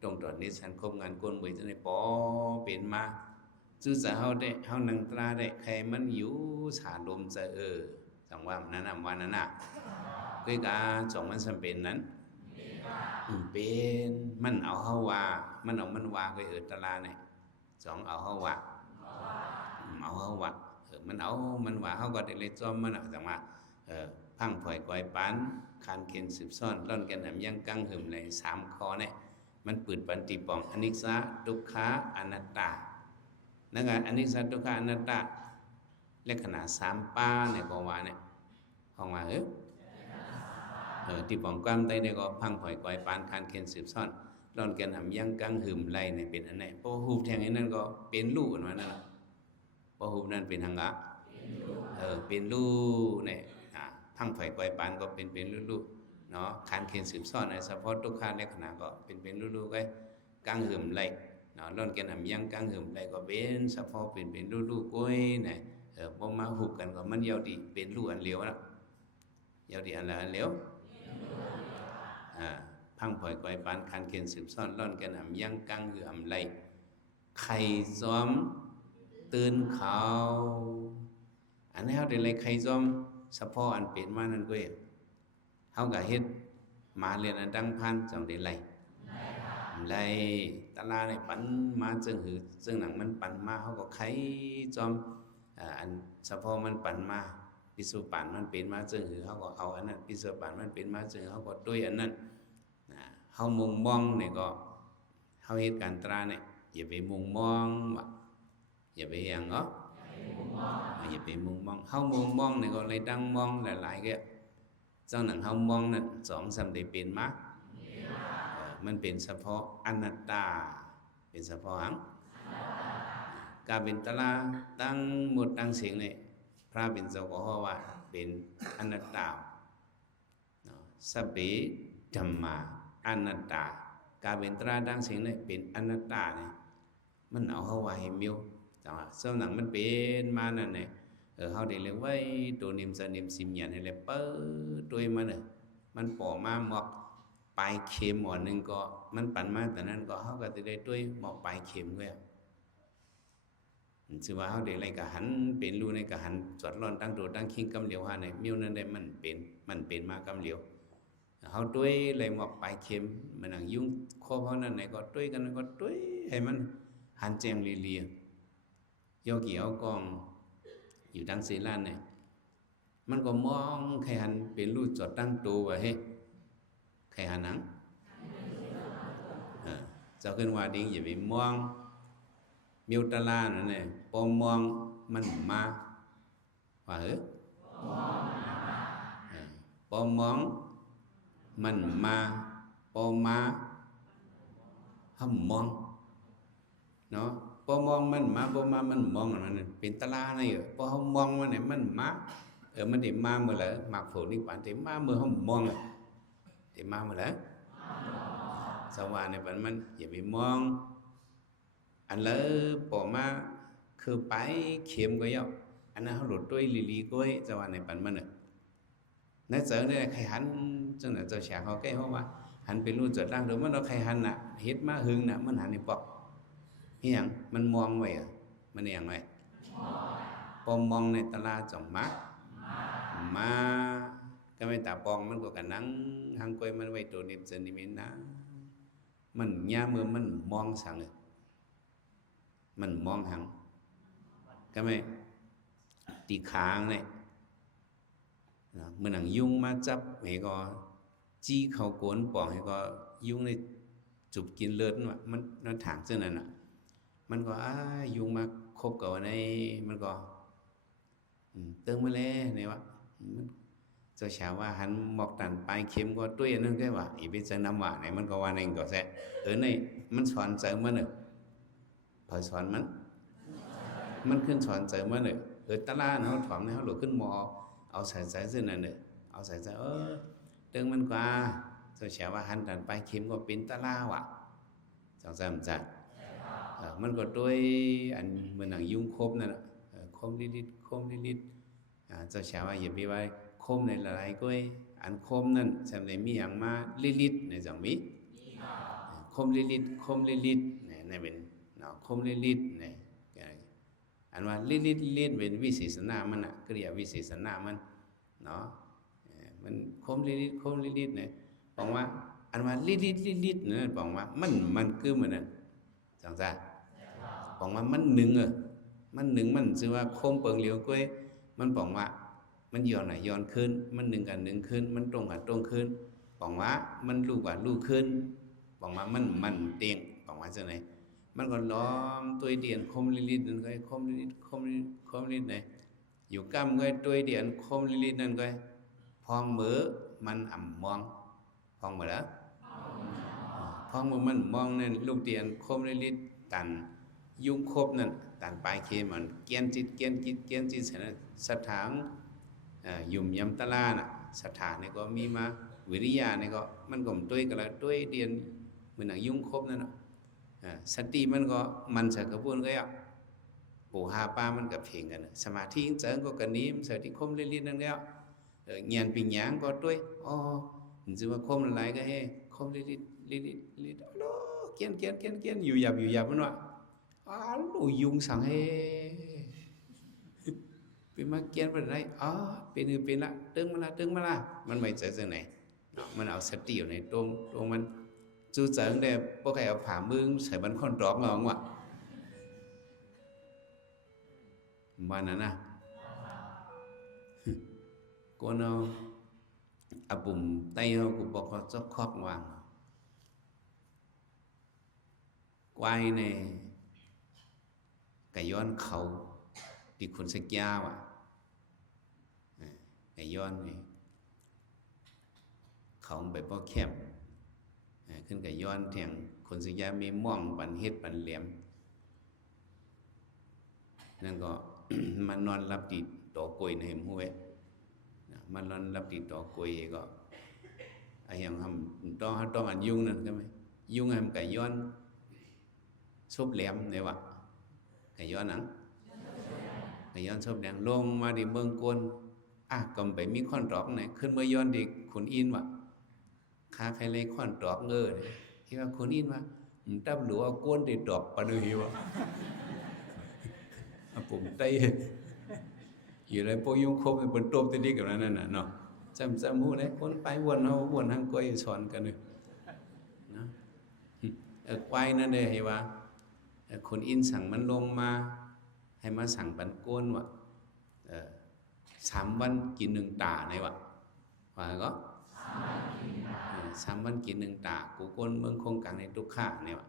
ตรงตอนนี้ฉันคมงานก้นบุยจะในปอเป็นมาซื่อสะเฮาได้เฮานั่งตราได้ใครมันอยู่สาลมจะจังว่านั้นน่ะว่านั้นน่ะคือกาสองมันจำเป็นนั้นเป็นมันเอาเฮาว่ามันเอามันว่าก็ตะลาเนี่ยสองเอาเฮาว่าเอาเฮาว่ามันเอามันว่าเฮาก็ได้เลยจอมมันน่ะจังว่าพังผอยก้อยปานคานเข็นสืบซ่อนร่อนกันหำยังกังหึมใน3ข้อเนี่ยมันปืดปันติปองอนิจจทุกขาอนัตตานั่นไงอนิจจทุกขาอนัตตาและขนาด3ป้าเนี่ยก็ว่าเนี่ยห้องว่าติปองความใดเนี่ยก็พังผอยก้อยปานคานเข็นสืบซ่อนร่อนกันหำยังกังหึมไหลเนี่ยเป็นอันไหนพอหูแทงนั้นก็เป็นลูกอันนั้นน่ะพอหูนั้นเป็นหังะเป็นลูกเนี่ยพังไผ่ก้อยปานก็เป็นลู่ๆเนาะคานเข็นสืบซ่อนในเฉพาะทุกขาในขณะก็เป็นลู่ๆก็กังหึมไหลเนาะร่อนกันหำยังกังหึมไหลก็เป็นเฉพาะเป็นลู่ๆก้อยเนี่ยพอมาหุบกันก็มันยาวดีเป็นลู่อันเหลียวนะยาวดีอันละอันเหลียวพังไผ่ก้อยปานคานเข็นสืบซ่อนร่อนกันหำยังกังหึมไหลไข่ซ้อมตื่นเขาอันนี้เขาได้เลยไข่ซ้อมเฉพาะอันเป็นมานั่นก็เฮาก็เฮ็ดมาเรียนอันดังพันจังได้ไล่ตะลาในปันมาจึงหือซึ่งหนังมันปันมาเฮาก็ไขจอมอันเฉพาะมันปันมาปิสุปันมันเป็นมาจึงหือเฮาก็เอาอันนั้นปิสุปันมันเป็นมาจึงเฮาก็ด้วยอันนั้นเฮามุงมองเนี่ยก็เฮาเฮ็ดการตราเนี่ยอย่าไปมุงมองว่าอย่าไปอย่างเนาะอย่าไปมุงมองเฮามุงมองเนี่ยก็เลยดังมองหลายๆก็เจ้าหนังเฮามองนั่น2-3ได้เป็นมามันเป็นเฉพาะอนัตตาเป็นเฉพาะหังกาเป็นตะลาตั้งหมดตั้งเสียงเนี่ยพ ระเป็นเจ้าก็ว่าเป็นอนัตตาเนาะสัพเพธัมมาอนัตตากาเป็นตราดังสิ่งนี้เป็นอนัตตาเนี่ยมันเอาเข้าไว้ให้มิวแต่ว่าส่วนหนังมันเป็นมานั่นเนี่ยเขาได้เรียกว่าตัวนิมสนิมสิมยันให้เลยเปิดตัวมันเนี่ยมันป่อมาหมอกปลายเข็มหมอนึงก็มันปั่นมาแต่นั้นก็เขาก็จะได้ด้วยหมอกปลายเข็มก็ชื่อว่าเขาได้อะไรกับหันเป็นรูในกับหันจอดร้อนตั้งตัวตั้งคิงกำเหลียวหาในมิวนั่นได้มันเป็นมากำเหลียวเขาด้วยอะไรหมอกปลายเข็มมันหนังยุ่งคอเขานั่นไหนก็ด้วยกันก็ด้วยให้มันหันแจงเลียโยกี่เอากองอยู่ดังเซลานเนี่ยมันก็มองใครหันเป็นรูจอดตั้งตัวไว้ให้ใครหันหนังเจ้าขึ้นว่าดิ้งอย่าไปมองมิวตาลานั่นเนี่ยพอมองมันมาว่าพอมองมันมาพอมาห้ามมองเนาะพอมองมันมาพอมามันมองนั่นเป็นตาลานี่พอเขามองมันเนี่ยมันมามันได้มาเมื่อไหร่หมากฝนนี่ป่านได้มาเมื่อเขามองได้มาเมื่อไหร่สว่างในปันมันอย่าไปมองอันแล้วปอมาคือไปเข็มก็ย่ออันนั้นเขาหลุดด้วยลีก็สว่างในปันมันเนี่ยนั่นเจอเนี่ยใครหันจังนั้นเจ้าแฉเขาแก้เขาว่าหันเป็นรูจดร่างโดยมันเราใครหันน่ะเฮ็ดมาหึงน่ะมันหันในปอกนี่อย่างมันมองไว้มันอย่างไรปอมองในตลาดจ่องมาก็ไม่ตาปองมันก็กันนั่งหางกล้วยมันไว้ตัวนิมเซนิมินนะมันย่ามือมันมองสั่งเลยมันมองหังก็ไม่ตีค้างเลยมันหนังยุ่งมาจับให้ก็จี้เขาโกนปองให้ก็ยุ่งในจุบกินเลือดมันถางเส้นนั้นอ่ะมันก็ยุ่งมาคบกับในมันก็เติมมาแล้วเนี่ยวะเจ้าชาวว่าหันหมอกตันปลายเข็มก็ด้วยนั่นก็ว่าอีเป็นเจน้ำหวานไหนมันก็ว่าในก็แซ่ในมันสอนเจอมันพอสอนมันขึ้นสอนเจอมันตะล่าเขาถอมเขาหลุดขึ้นมอเอาใส่เส้นนั่นเอาใส่เติมมันกว่าเจ้าชาวว่าหันตันปลายเข็มก็เป็นตะล่าว่ะจังจำจัดมันก็ด้วยอันเหมือนหนังยุ่งครบนั่นคมลิดเจ้าชาวว่าอย่าไปไว้คมในหลายๆก้อยอันคมนั่นจำได้มีอย่างมาลิดในจังมีคมลิดนี่เป็นเนาะคมลิดนี่อันว่าลิดเป็นวิเศษณะมันอ่ะกริยาวิเศษณะมันเนาะมันคมลิดเนี่ยบอกว่าอันว่าลิดเนี่ยบอกว่ามันคือมันนั่นจังซ่าบอกว่ามันหนึ่งมันชื่อว่าคมเปิงเหลียวก้อยมันบอกว่ามันย้อนไหนย้อนขึ้นมันหนึ่งกับหนึ่งขึ้นมันตรงกับตรงขึ้นบอกว่ามันลูกกับลูกขึ้นบอกว่ามันเตียงบอกว่าจะไหนมันก็ล้อมตัวเดียนคมลิดนั่นก็คมลิดไหนอยู่กั้มก็ตัวเดียนคมลิดนั่นก็พองมือมันอ่ำมองพองมือแล้วพองมือมันมองนั่นลูกเดียนคมลิดตันยุ่งครบนั่นตันปลายเคมันเกียนจิตสถานยุ่มยำตะลาน่ะสถานนี่ก็มีมาวิริยานี่ก็มันก็ด้วยกันแล้วด้วยเดียนเหมือนหนังยุ่งครบนั่นสติมันก็มันสักกระปุนก็ปู่หาป้ามันกับเพลงกันสมาธิเจริญก็กันนี้สติคมลิดนั่นแล้วเงียนปิงหยางก็ด้วยมันจะว่าคมอะไรก็ให้คมลิดโอ้เกียนอยู่หยับมันว่าลูยุงสั่งให้เป็นมาเกียนเป็นไรเป็นละตึงมาละมันไม่เจอจังไหนมันเอาสติอยู่ในตรงมันจูเจิงได้พวกใครเอาผ่ามึงใส่บันคนตรอกมาว่ะมันน่ะนะcô nó bùm tay họ cũng bỏ có chót khóc hoàng quay này cái yon khẩu thìคนสักยาวcái yon nàyเขาแบบบ่แคบขึ้นกับย้อนเถียงคนสักยามีม่วงปันเฮ็ดปันเหลี่ยมนั่นก็ มันนอนรับดี ต่อกวยในหัวมันนอนรับติดต่อกวยก็ไอ้ยังทำต้องอันยุ่งนั่นก็ไหมยุ่งให้มันไก่ย้อนซุบแหลมเนี่ยวะไก่ย้อนหนังไก่ย้อนซุบแหลมลงมาดิเมืองกวนก็ไปมีข้อนตอกไหนขึ้นเมื่อย้อนดิขุนอินวะข้าใครเลยข้อนตอกเงยที่ว่าขุนอินวะตับหลวงกวนดิดอกปะเลยวะผมไตอยู่ในพวกยุ่งคบเป็นต้มติดกับนั่นน่ะเนาะจำหูเลยคนไปวนเอาวนทางก้อยสอนกันเลยนะควายนั่นเลยให้ว่าคนอินสั่งมันลงมาให้มาสั่งปันก้นวะ3 วันกิน1 ตาไหนวะว่าก็3 วันกิน1 ตากูก้นเมืองคงกลางในตุกข่าเนี่ยวะ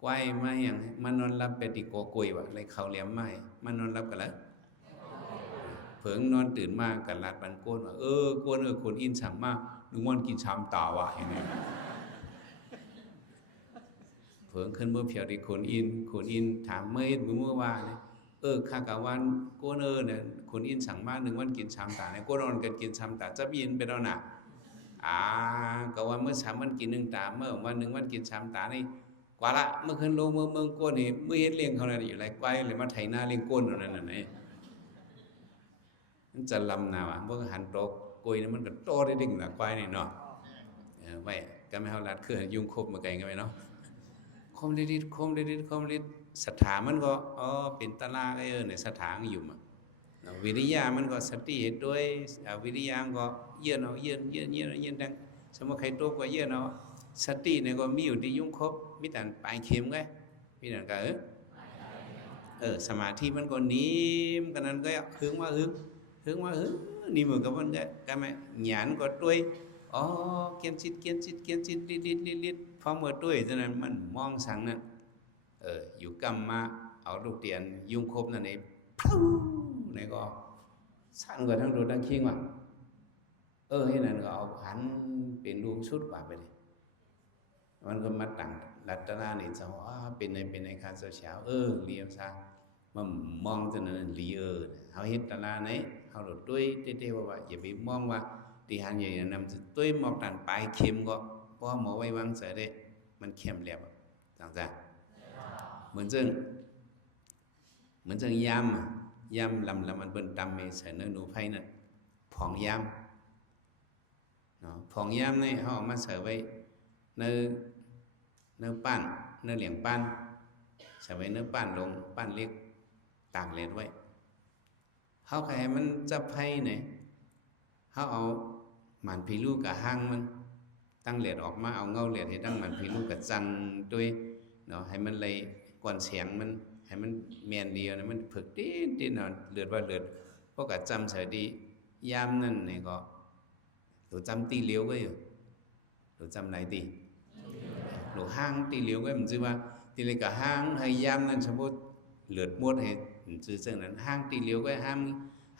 ควายมาอย่างมันนอนรับไปติโกโกยวะอะไรเขาเลี้ยมไม่มันนอนรับกันแล้วเผิงนอนตื่นมากันลาดปันโกนว่าโกนคนอินสั่งมาก1 วันกิน3 ตาวะอย่างนี้เผิงขึ้นเมื่อเพียวดิคนอินถามเมื่อว่าเนี่ยข้ากะวันโกนเนี่ยคนอินสั่งมาก1 วันกิน3 ตาเนี่ยโกนอนกันกิน3 ตาจะบินไปแล้วน่ะก็ว่าเมื่อ3 วันกิน1 ตาเมื่อวัน1 วันกิน3 ตานี่กว่าละเมื่อคืนโลเมืองโกนนี่เมื่อเฮ็ดเลี้ยงเขาเนี่ยอยู่ไรไกวเลยมาไถนาเลี้ยงโกนนั่นน่ะนี่มันจะลำนาวเมื่อหันโตกยนี่มันก็โตได้ดิ่งละไกวนี่เนาะไว้ก็ไม่เฮาลัดคือยุ่งครบมาไกลกันไปเนาะคมฤทธิ์ศรัทธามันก็เป็นตะลาในศรัทธาอยู่มาวิริยะมันก็สติด้วยวิริยะก็เยื่อเอาเยื่อดังสมมุติใครโตกว่าเยื่อเอาสติเนี่ยก็มีอยู่ที่ยุ่งครบมีแต่ปลายเข็มไงมีแต่ก็สมาธิมันก็นิ่มกันนั้นก็หึงว่านี่เหมือนกับมันก็ไม่หยานก็ด้วยเกียนจิตลิดพอเมื่อด้วยฉะนั้นมันมองสังนั่นอยู่กรรมมาเอาลูกเตียนยุ่งครบนั่นเองพู้นี่ก็สั่นกว่าทั้งดูทั้งคิงว่ะให้นั่นก็เอาหันเป็นดวงชุดว่าไปเลยมันก็มาตั้งรัตนานี่จะเป็นในคาเช้าเรียมซะมันมองจนนั้นลีเขาเฮ็ดตลาไหนเขาโดดด้วยเต้ๆว่าอย่าไปมองว่าที่หันใหญ่นำจะด้วยมองด้านปลายเข็มก็เพราะหมอไว้วางเสยได้มันเข้มแหลมจังเหมือนจังยำลำมันเปิ้นตำเมใส่เนื้อหนูไผ่นั่นผองยำเนาะผองยำนี่เขาเอามาใส่ไว้เนื้อปั้นเนื้อเหลียงปั้นใส่ไว้เนื้อปั้นลงปั้นเล็กตากเหลวไว้เขาใครมันจะไผ่ไหนเขาเอาหมันพีลูกกับห้างมันตั้งเหลียดออกมาเอาเงาเหลียดให้ตั้งหมันพีลูกกับจังด้วยเนาะให้มันเลยก่อนเสียงมันให้มันแมนเดียวนะมันฝึกดีเนาะเลือดว่าเลือดเพราะกับจำเสียดียามนั่นนี่ก็ตัวจำตีเลี้ยวก็อยู่ตัวจำไหนตีหนูห้างตีเลี้ยวก็มันชื่อว่าตีเลยกับห้างให้ยามนั่นสมมติเลือดมดให้ชื่อเส้นนั้นห้างตีเลี้ยวก็ห้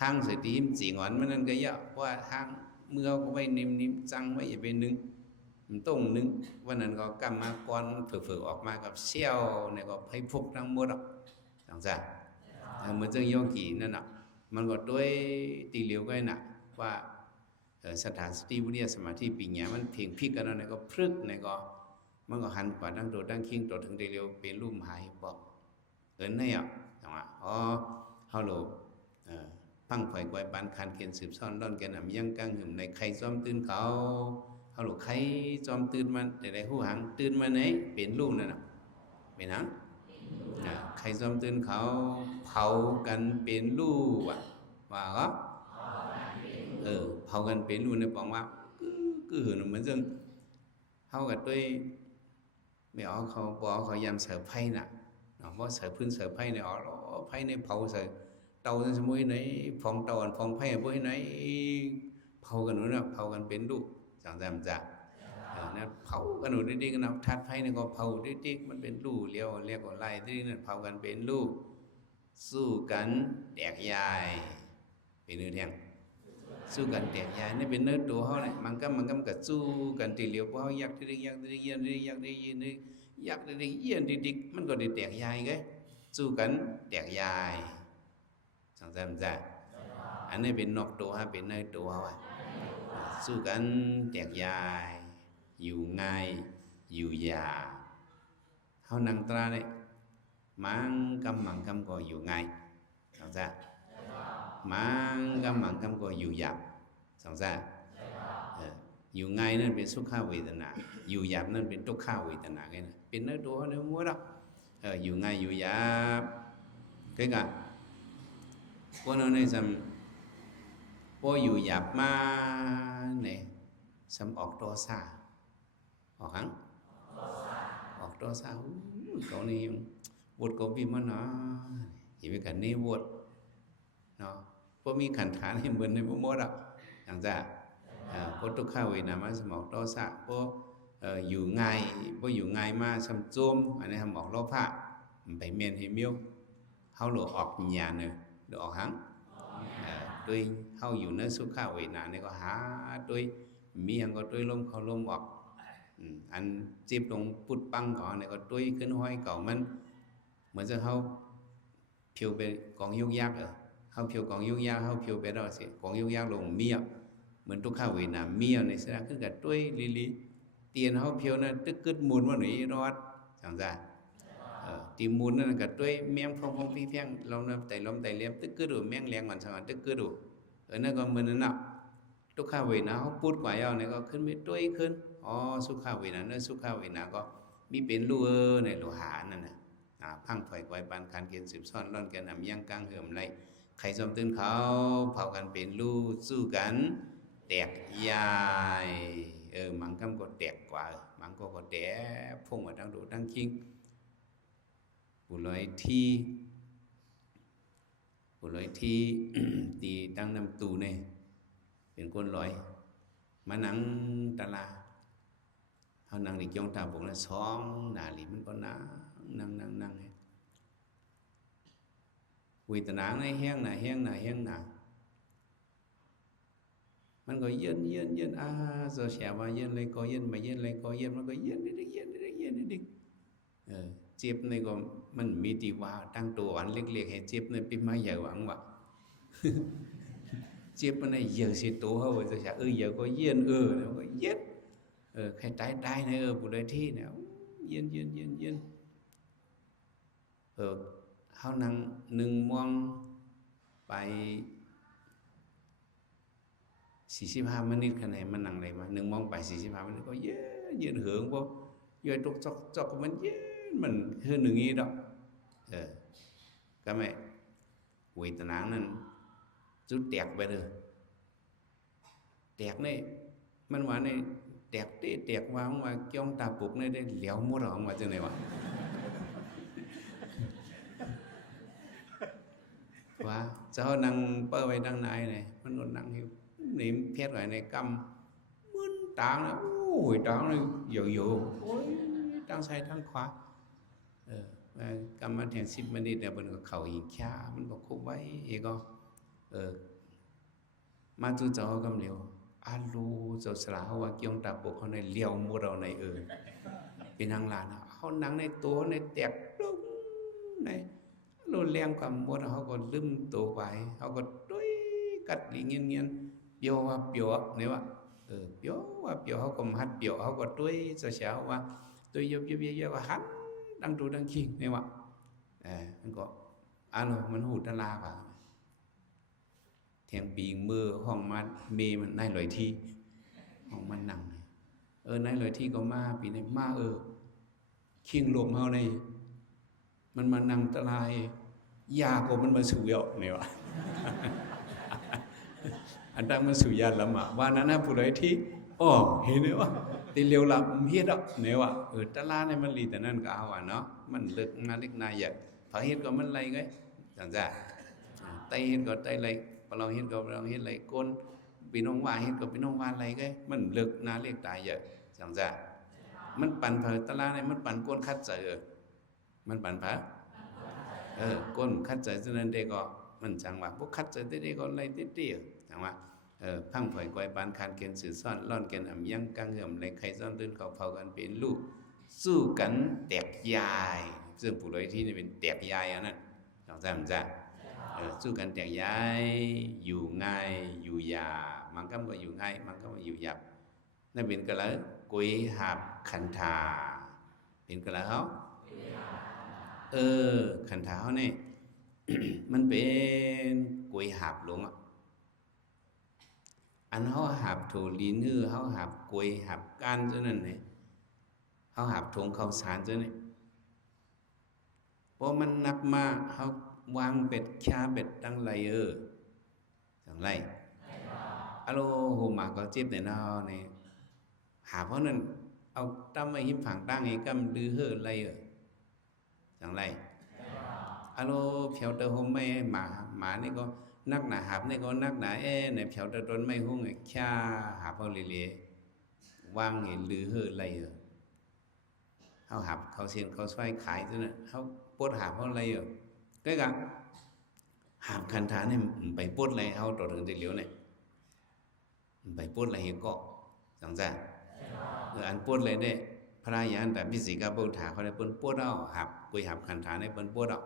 างเสียดีจีงอนมันนั่นก็เยอะว่าห้างเมื่อก็ไปนิ่มจังไว้อย่าไปนึงมันต้องนึงวันนั้นก็กำมาก้อนฝึกออกมากับเชี่ยวเนี่ยก็ให้พวกทั้งหมดอ่ะจังจ้ะเหมือนเจ้าโยกีนั่นน่ะมันก็ด้วยตีเหลียวก็น่ะว่าสถานสติวิทยาสมาธิปีเนี้ยมันเพียงพิกกันนั่นก็พลึกเนี่ยก็มันก็หันกว่าดังโดดดังคิงโดดถึงตีเหลียวเป็นรูปหายบอกเนี่ยจังหวะเฮาโลพังไฟกวยปานคันเขียนสืบซ่อนด้อนแกนำยังกังหึมในใครซ้อมตื่นเขาหลุดใครจอมตื่นมันแต่หูหังตื่นมาไหนเป็นลูกนั่นน่ะเป็นหังใครจอมตื่นเขาเผากันเป็นลูกว่าก็เผากันเป็นลูกในปองว่าคือเหมือนจังเขากับด้วยไม่เอาเขาบอกเขายำเสือไผ่น่ะเพราะเสือพื้นเสือไผ่เนี่ยไผ่ในเผาเสือเตาสมุยไหนฟองเตาฟองไผ่พวกไหนเผากันนู้นน่ะเผากันเป็นลูกจังจำจ้ะนั่นเผากันหนูดิๆกันเอาทัดไฟนี่ก็เผาดิๆมันเป็นลูกเลี้ยวเรียกว่าไล่ดินั่นเผากันเป็นลูกสู้กันแตกยายเป็นเนื้อแทงสู้กันแตกยายนี่เป็นเนื้อตัวเขาเนี่ยมันก็กับสู้กันตีเลี้ยวเพราะอยากดิๆอยากดิๆเย็นอยากดิๆเย็นอยากดิๆเย็นดิๆมันก็ได้แตกยายไงสู้กันแตกยายจังจำจ้ะ อันนี้เป็นนอกตัวฮะเป็นในตัวว่ะสู้กันแตกยายอยู่ง่ายอยู่ยาเฮานั่งตราเนี่ยมังกำก็อยู่ง่ายสองซะมังกำก็อยู่หยาบสองซะอยู่ง่ายนั่นเป็นสุขเวทนาอยู่หยาบนั่นเป็นทุกขเวทนาไงนะเป็นในตัวเนี่ยมั่วแล้วอยู่ง่ายอยู่หยาบcái cả cô nói này rằng côอยู่หยาบมาเนี่ยซ้ำออกตัวซาออกหังออกตัวซาcậu này vụt cậu vì mà nó chỉ với cả này vụt nó cô mi khẩn thán thì mượn này bố mốt ạ chẳng ra cô tục khao vì nằmซ้ำออกตัวซาcôอยู่ง่ายมาซ้ำzoomอันนี้ทำออกโลภะไปเมียนให้มิ้วเฮาหลออกnhà nữa đượcออกหังtôiเฮาอยู่ในสุขเวทนาเนี่ยก็หาtôiมีหังก็tôiลมเขาลมออกอันจีบลงปุดปังก่อนเนี่ยก็tôiขึ้นห้อยเก่ามันเหมือนจะเฮาเพียวไปกองยุกยักษ์เฮาเพียวกองยุกยักษ์เฮาเพียวไปđóสิกองยุกยักษ์ลงเมียเหมือนทุกข้าวเวทนาเมียในสระขึ้นกับtôi lý tiềnเฮาเพียวน่ะตึกกึดมูลว่าหนีรอดจังซ่าtìm muốn là cả tôi miếng phong phi phèn lâu năm tay liếm tức cứ đủ miếng liang hoàn toàn tức cứ đủ ở nơi còn mình nàoทุกข้าวเวนาเขาพูดกว่าเอาเนี่ยก็ขึ้นไม่ด้วยขึ้นสุข้าวเวนาเนี่ยสุข้าวเวนาก็มีเป็นลูเนี่ยลูหานั่นน่ะพังไฟไกวปานการเกณฑ์สืบซ่อนร่อนกันนำย่างกลางเหิมไรใครจอมตื่นเขาเผากันเป็นลูสู้กันแตกยายมังกำก็แตกกว่ามังก็แตกพุ่งมาทั้งดูทั้งคิงผู้ลอยที่ตีตั้งน้ำตูเนี่ยเป็นคนลอยมานั่งตะลาเขานั่งในจ้องตาผมแล้วซ้องหนาหลีมันก็นั่งวิตนาในแห้งหนามันก็เย็นgiờ sẽ vàoเย็นเลยก็เย็นมาเย็นเลยก็เย็นมันก็เย็นดิเจ็บในก็มันมีตีว่าตั้งตัวอันเล็กๆให้เจ็บในเป็นมาใหญ่หวังว่าเจ็บมันในเยอะสิตัวเขาจะใช่เยอะก็เย็นแล้วก็เย็นใครตายในผู้ใดที่เนี่ยเย็นเขานั่งหนึ่งมองไป45 minute ขนาดมันนั่งอะไรมาหนึ่งมองไป45 minute ก็เย็นเหืองบ่ย่อยตกจอกมันเย็นมันhơnหนึ่งงี้đó cái mẹ quỳ tà nắng nên chút tẹt về rồi tẹt nàyมันว่าเนี่ยแตกว่าของว่าจ้องตาปุกเนี่ยได้เหลียวหมดหรอของว่าจังไหนวะว่าเจ้านั่งเปิ้ลไว้ดังไหนเนี่ยมันนอนนั่งหิวniệm phép gọi này cầm muốn tráng này ui tráng này dữ ôi tráng sai tráng khóa cầm ăn thèn 10 minuteเนี่ยมันก็เข่าหินช้ามันก็คุบไว้เองก็มาจู่เจ้ากำเลียวอาลูเจ้าสลาเขาว่าเกี่ยงตาปุกเขาในเลี้ยวมัวเราในเป็นนางลานเขานังในตัวในแตกลงในรุนแรงความมัวเขาก็ลืมตัวไปเขาก็ด้วยกัดลิเงี้ยbiểu nếu ạ biểu họ cũng hát biểu họ có tôi cho xéo và tôi yêu và hát đang trụ đang chiên nếu ạมันก็มันหูตะลาป่ะแทงปีงมือห้องมาเมมันนายลอยที่ห้องมันนั่งนายลอยที่ก็มาปีนี้มาเคียงลมเฮาในมันมานั่งตะลายยาก็มันมาสู่เยอะเนี่ยวะอันนั้นมันสุญญาละมาว่านั้นผู้ใดที่เห็นเนี่ยว่าตีเลียวหลับเฮ็ดเนี่ยว่าตะลาเนี่ยมันลีแต่นั่นก็เอาเนาะมันเลิกงานเล็กนายใหญ่พอเฮ็ดก็มันไรไงจังจ้ะไตเฮ็ดก็ไตไรพอเราเฮ็ดก็เราเฮ็ดไรก้นพี่น้องว่าเฮ็ดก็พี่น้องว่าไรไงมันเลิกนาเล็กตายใหญ่จังจ้ะมันปั่นเผตะลาเนี่ยมันปั่นก้นคัดใจมันปั่นผาก้นคัดใจฉะนั้นเด็กก็มันจังว่าพวกคัดใจเด็กก็ไรติดจังว่าพังผ่อยกวยปานคานเกณฑ์สื่อซ่อนล่อนเกณฑ์ย่างกังเหิมในใครซ่อนตื่นเขาเผากันเป็นลูกสู้กันแตกยายซึ่งผู้ใดที่นี่เป็นแตกยายอันนั้นจังจ้ะ สู้กันแตกย้ายอยู่ง่ายอยู่ยามันก็บ่อยู่ง่ายมันก็บ่อยู่ยับนั่นเป็นก็แล้วกุยหับขันธาเป็นก็แล้วขันธาเฮานี่ มันเป็นกุยหับหลงอันเฮาหับโถลีนฮือเฮาหับกุยหับก้านจังนั้นนี่เฮาหับทงข้าวสารจังนี่เพราะมันนักมากเฮาวางเป็ดชาเป็ดตั้งไรจังไรอะโลโหมาก็เจ็บเนี่ยเนาะนี่หาเพราะนั้นเอาตั้มไว้หิมฝังตั้งให้กำดื้อเฮ้อไรจังไรอะโลเผียวเตอโฮมไม่หมานี่ก็นักหนาหาบนี่ก็นักหนาเนี่ยเผียวเตอต้นไม่หุ้งไอ้ชาหาเพราะเละๆวางเห็นลือเฮ้อไรเขาหับเขาเสียนเขาช่วยขายตัวนั้นเขาปวดหาเพราะอะไรcái gặp hàm khăn thán này bảy bút này hao trò đường liễu này bảy bút này hiện cọ chẳng ra rồi ăn bút này đâyพระยานแต่พิสิกาโบถาเขาได้เปิ้นปวดเอาหับกุยหับขันฐานในเปิ้นปวดเอา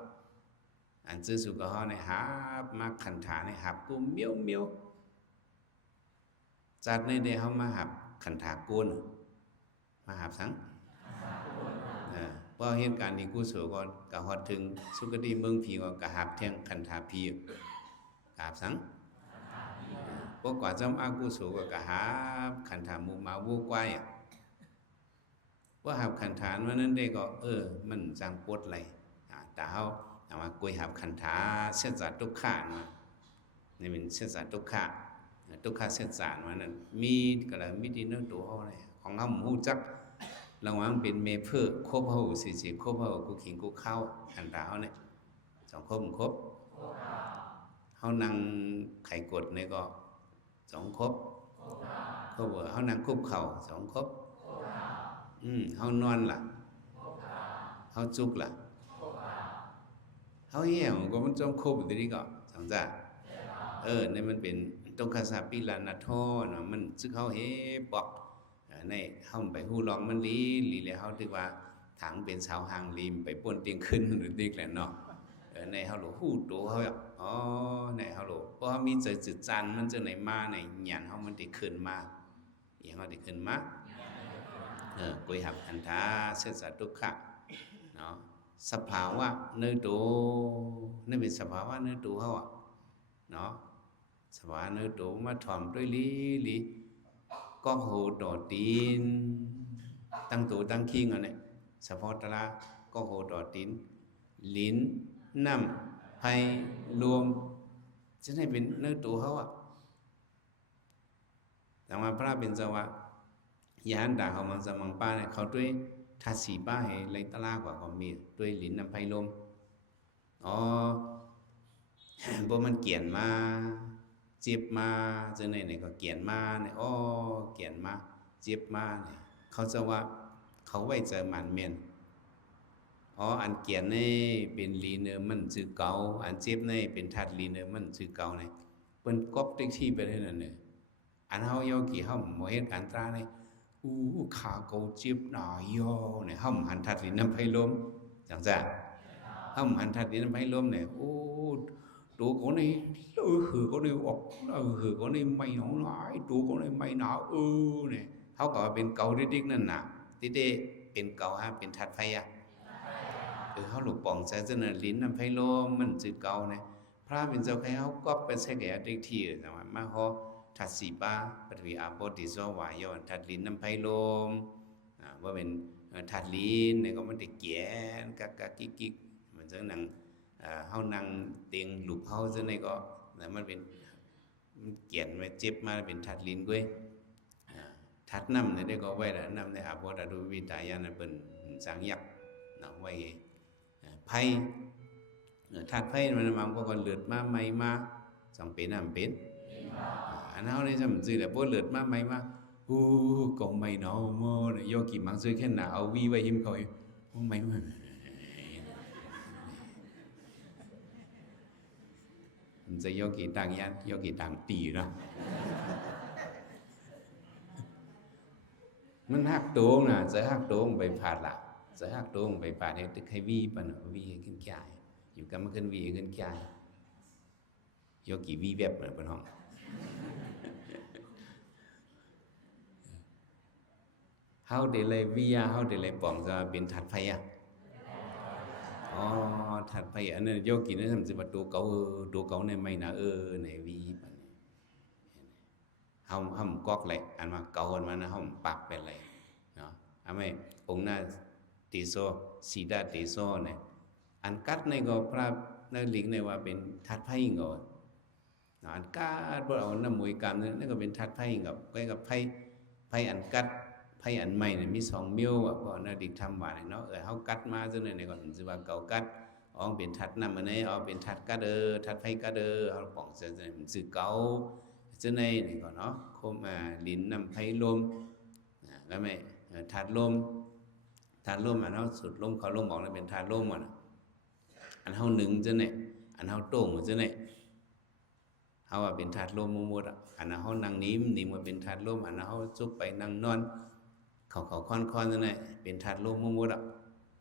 อันซื้อสุกเขาในหับมาขันฐานในหับกูเมียวจัดในเดเขามาหับขันถากูนมาหับสังพอเหตุการณ์นี้กูสวก่อนกะฮอดถึงสุคติเมืองผีก็กะหับแทงขันธาพีกะหับสังพอกว่าจำอากูสวก็กะหับขันธามูมาวูกวายว่าหับขันธานวันนั้นได้ก็มันจังปวดไหลแต่เฮาเอามากุยหับขันธาเสียจัดทุกข์มานี่เป็นเสียจัดทุกข์ทุกข์เสียจัดวันนั้นมีก็เลยมีดีเนื้อตัวเฮาเลยของเฮาฮู้จักระหว่างเป็นเมเพื่อครบเฮาสิครบเฮากูขิงกูเข้าขันธาเฮาเนี่ยสองครบเฮานั่งไข่กดนี่ก็สองครบเฮานั่งคุบเข่าสองครบเฮานอนล่ะเฮาจุกล่ะเฮาเหี่ยวก็มันจงครบอยู่ดีก็สังจ้านี่มันเป็นตงคาสาปิลานาทอเนาะมันซึกเฮาเฮบอกในเฮาไปฮู้ลองมันลีแล้วเฮาถือว่าถังเป็นชาวหางลีมไปป่นเตียงขึ้นหรือติกแหละเนาะในเฮารู้ฮู้ตัวเฮาในเฮารู้เพราะเฮามีใจจืดจันมันจะไหนมาในหยันเฮามันได้ขึ้นมาอีเฮาได้ขึ้นมากุยหับขันธาเสสะทุกขะเนาะสภาวะเนื้อตัวนี่เป็นสภาวะเนื้อตัวเฮาเนาะสภาวะเนื้อตัวมาถ่อมด้วยลีก็โหดอตีนตั้งตัวตั้งคิงเนี่ยเฉพาะตระก็โหดอตีนลิ้นน้ำไผ่รวมจะให้เป็นเนื้อตัวเขาแต่ว่าพระเป็นเจ้าว่ายานด่าเขามันจะมังป้าเนี่ยเขาด้วยทัศสีป้าให้ไรตะลากว่าเขามีด้วยลิ้นน้ำไผ่รวมพวกมันเกี่ยนมาเจ็บมาจะไหนก็เกียนมาเนี่ยเกียนมาเจ็บมาเนี่ยเขาจะว่าเขาไว้เจอมันเมียนอันเกียนนี่เป็นลีเนอร์มันชื่อเก่าอันเจ็บนี่เป็นทัดลีเนอร์มันชื่อเก่าเนี่ยเป็นก๊อปติ๊กที่ไปได้นั่นเนี่ยอันเฮาโยกี่เฮาหมอเฮ็ดอันตราเนี่ยขาเก่าเจ็บหน่อยโยเนี่ยเฮาหันทัดลีน้ำไผ่ลมจังจ้ะเฮาหันทัดลีน้ำไผ่ลมเนี่ยtụi con này con này con này mày nó lại tụi con này mày nó nàyเขาก็เป็นเกาดิ๊กนั่นน่ะที่เด้เป็นเกาเป็นทัดไฟเขาหลุดป่องใส่จนลิ้นน้ำไฟลมมันจืดเกาเนี่ยพระเป็นเจ้าใครเขาก็เป็นใช้แก่ดิ๊กที่แต่ว่ามาเขาทัดสีป้าปฐวีอาโปติโซวายอนทัดลิ้นน้ำไฟลมว่าเป็นทัดลิ้นเนี่ยก็มันได้เกียนกักกิ๊กมันจะนั่งเฮานั่งเตียงหลุบเฮาซะนี่ก็มันเป็นเกียนไว้เจ็บมาเป็นทัดลิ้นก้วยทัดน้ำเนี่ยได้ก็ไว้แล้วน้ำในอาโปดาดูวิตายานะเป็นสังยักษ์เนาะไว้ไผ่ทัดไผ่มันก็เลือดมาใหม่มาสองเป็นน้ำเป็นอันเฮานี่จำซื่อแหละบ่เลือดมาใหม่มาก็ไม่เนาะโมโยกิมังซื้อแค่หนาเอาวีไว้หิมเขาไม่มันจะโยกีตังยันโยกีตังตีนะมันหักโต้งนะจะหักโต้งไปผ่าหลักจะหักโต้งไปผ่าเนี่ยตึกให้วีปะเนาะวีขึ้นใจอยู่กันมันขึ้นวีขึ้นใจ โยกีวีแวบเหมือนเป็นห้องเฮาได้เลยวิยาเฮาได้เลยปองจะเป็นถัดไฟอ่ะอ๋อถัดไฟอันนั้นโยกีนั่นสิว่าตัวเก่าในไม่นะในวีปะเนี่ยเฮากอกเลยอันมาเก่าอันมานะเฮาปากเป็นเลยเนาะอันไม่องค์หน้าติโซสีดาติโซเนี่ยอันกัดในก็พระในลิงในว่าเป็นถัดไฟก่อนอันกัดพวกเราน้ำมวยกรรมนั่นก็เป็นถัดไฟกับใกล้กับไฟอันกัดไพ่อันใหม่เนี่ยมี2มิ้วอ่ะเพราะน่าดิกทำว่าเนาะเฮากัดมาจังได๋เนี่ยก็สิว่าเก่ากัดอ๋อเป็นทัดนำอันนี้อ๋อเป็นทัดกัดทัดไผกัดเฮาป้องจังได๋มันสิเก่าจังได๋นี่ก็เนาะคมลิ้นนำไผลมแล้วแม่ทัดลมอันเฮาสุดลมเข้าลมออกนั่นเป็นทัดลมอ่ะอันเฮาหนึ่งจังได๋อันเฮาโต้งจังได๋เฮาว่าเป็นทัดลมหมดอ่ะอันเฮานั่งนิ่มว่าเป็นทัดลมอันเฮาจุกไปนั่งนอนเขาค่อนๆนั่นแหละเป็นถาดโลมมุดอ่ะ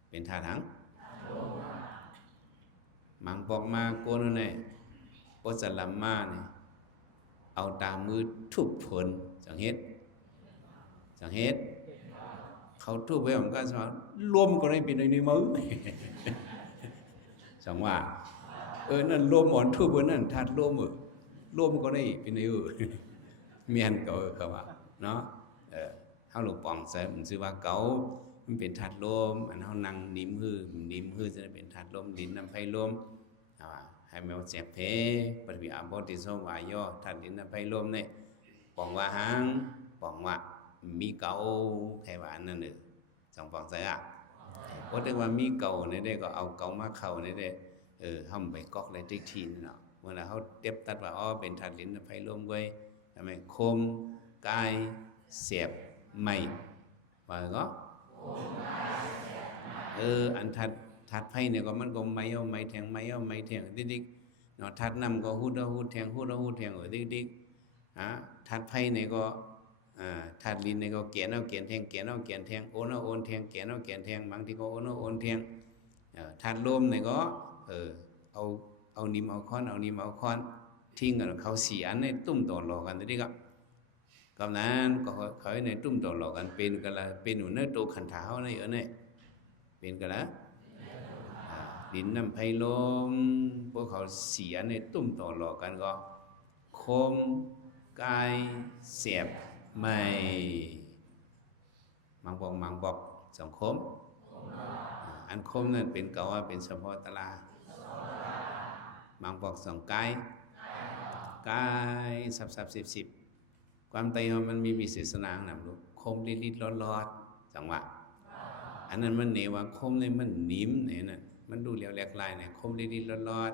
เป็นถาดหังมังปอกมาโกนนั่นแหละโอสลัมมาเนี่ยเอาตามือทุบผลจังเฮ็ดเขาทุบไว้ผมก็สอนรวมก็ได้เป็นในมือจังว่านั่นรวมอ่อนทุบนั่นถาดรวมรวมก็ได้เป็นในเมียนก็เขาว่าเนาะเฮาหลวงปองใส่มันชื่อว่าเก่ามันเป็นถาดลมอันเฮานั่งนิ่มฮือจะเป็นถาดลมดินน้ำไผลมให้แมวเจ็บเพปฏิอาบติโสวายอถาดดินน้ำไผลมเนี่ยปองว่าหางปองว่ามีเก่าแค่ว่าอันนั้นสองปองใส่บ่ได้ว่ามีเก่าเนี่ยได้ก็เอาเก่ามาเข้าเนี่ยได้เฮาไปกอกเลยติ๊กทีเนาะเมื่อเฮาเต็บตัดว่าเป็นถาดดินน้ำไผลมไว้ทำไมคมกายเสียบไม่ว่าก็อันทัดไผเนี่ยก็มันก็ไม่เอาไม่แทงดิกๆเนาะทัดนำก็ฮู้แทงดิกๆทัดไผเนี่ยก็ทัดลิ้นเนี่ยก็เกียนเอาเกียนแทงโอนเอาโอนแทงเกียนเอาเกียนแทงบางทีก็โอนเอาโอนแทงทัดลมเนี่ยก็เอานิ่มเอาค้อนทิ้งกันเขา4อันในตุ้มต่อรอกันดิก็กำนั้นก็เขาในตุ้มต่อหลอกกันเป็นกันละเป็นอยู่ในตัวขันถาในเนี่ยเป็นกันละดินน้ำไผลมพวกเขาเสียในตุ้มต่อหลอกกันก็คมกายเสียบไม่มังบอกสังคมอันคมนั่นเป็นเก่าว่าเป็นเฉพาะตลามังบอกสองกายสับ10ความไตมันมีวิเศษนางนำลูกคมลิดๆรอดจังหวะอันนั้นมันเหนว่าคมเลยมันนิ่มเนี่ยนั่นมันดูเหลียวแหลกลายเนี่ยคมลิดๆรอด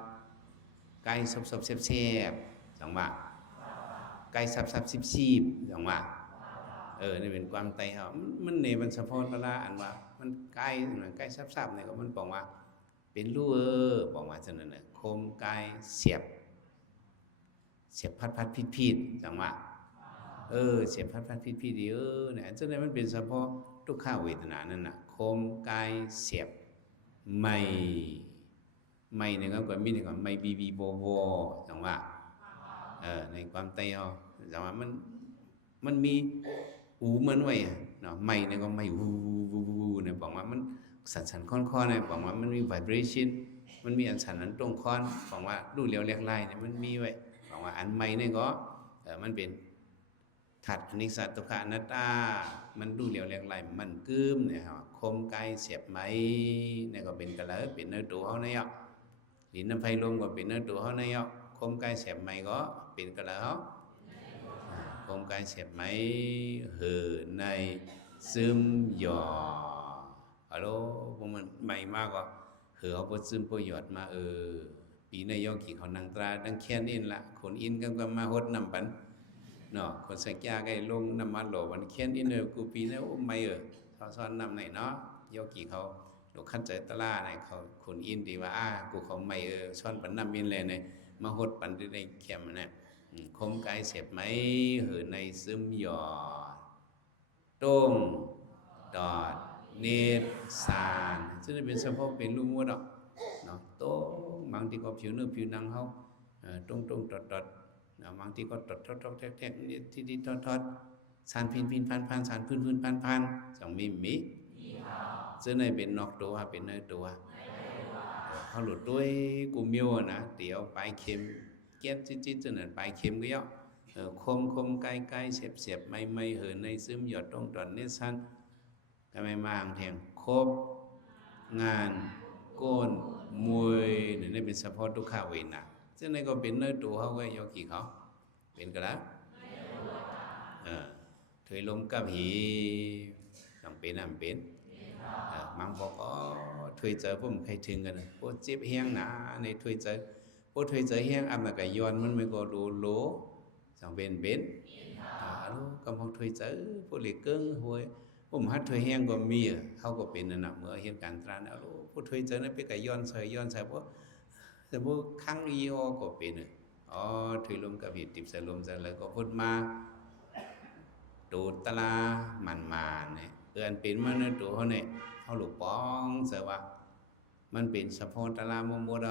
ไก่สับแซ่บจังหวะไก่สับซีบจังหวะนี่เป็นความไตเขามันเหนมันเฉพาะเวลาอันว่ามันไก่สับเนี่ยก็มันบอกว่าเป็นลูกบอกว่าฉะนั้นน่ะคมไก่เสียบพัดพีดจังหวะเสียบพัดพีดดีเนี่ยฉะนั้นมันเป็นเฉพาะทุกข้าเวทนานั่นน่ะคมกายเสียบไม่เนี่ยก็มีเนี่ยก็ไม่บีโบจังหวะในความไตเฮาจังหวะมันมีหูมันไว้เนาะไม่เนี่ยก็ไม่หูเนี่ยบอกว่ามันสั่นๆค่อนๆเนี่ยบอกว่ามันมี vibration มันมีอันสั่นอันตรงค้อนบอกว่าดูเหลียวแหลกลายเนี่ยมันมีไว้บอกว่าอันไม่เนี่ยก็มันเป็นถัดอนิจจทุกขังอนัตตามันดูเหลียวแหลกลายมันกึ้มเนี่ยครับคมกายเสียบไหมเนี่ยก็เป็นกะละเป็นเนื้อตัวเฮาเนี่ยลิ้นน้ำไผลมก็เป็นเนื้อตัวเฮาเนี่ยคมกายเสียบไหมก็เป็นกะละเฮาคมกายเสียบไหมในซึมหยอฮัลโหลพวกมันใหม่มากก็เอาบ่ซึมบ่หยอดมาปีนายกกี่เขานั่งตราดังแค่นี้ล่ะคนอินก็มาฮดน้ำปันเนาะคนสักยาไกลงน้ำมันโหลวันแค่นี้กูปีนะไม่ซ้อนน้ำไหนเนาะยกกี่เขาลูกขั้นใจตะล่าเนี่ยเขาคนอินดีว่ากูเขาไม่ซ้อนปันน้ำมินเลยเนี่ยมาฮดปันได้เข้มเนี่ยคมกายเสียบไหมในซึมหยอดต้มดอดเนตสารซึ่งเป็นเฉพาะเป็นรูปวัดเนาะโตบางทีก็ผิวเนื้อผิวหนังเขา ตรงตดบางทีก็ตดแทกนี่ที่ทอดสารพินพันสารพื้นพันสองมีซึ่งในเป็นนอกตัวเป็นในตัวเขาหลุดด้วยกูมิวนะเดี๋ยวปลายเข็มเก็บจิ๊ดจนนั้นปลายเข็มก็ย่อคมใกล้เสียบไม่เหินในซึมหยดตรงตอนนี้สั้นก็ไม่มาแทงครบงานก้นมวยนี่เป็นเฉพาะทุกข้าเวนะซึ่งในก็เป็นเนื้อตัวเขาก็ยกกี่เขาเป็นก็แล้วถอยลมกับหีต้องเป็นมังบอกถอยเจอผมใครถึงกันพวกเจ็บแห้งหนาในถอยเจอพวกถอยเจอแห้งอันนั้นก็ย้อนมันไม่ก็ดูโลต้องเป็นลูกกำลังถอยเจอพวกเหล็กเกิ้งหวยผมฮัดถอยแห้งก็มีเขาก็เป็นนั่นเมื่อเหตุการณ์ตรานะลูกพวกถอยเจอนั่นเป็นก็ย้อนใส่พวกแต่พวกครั้งอีก็เป็นถอยลมกับหีติบใส่ลมใส่เลยก็พูดมาดูตลามันมาเนี่ยอันเป็นมาเนื้อตัวเขาเนี่ยเขาหลุดป้องเสียว่ามันเป็นสะโพกตลามุมด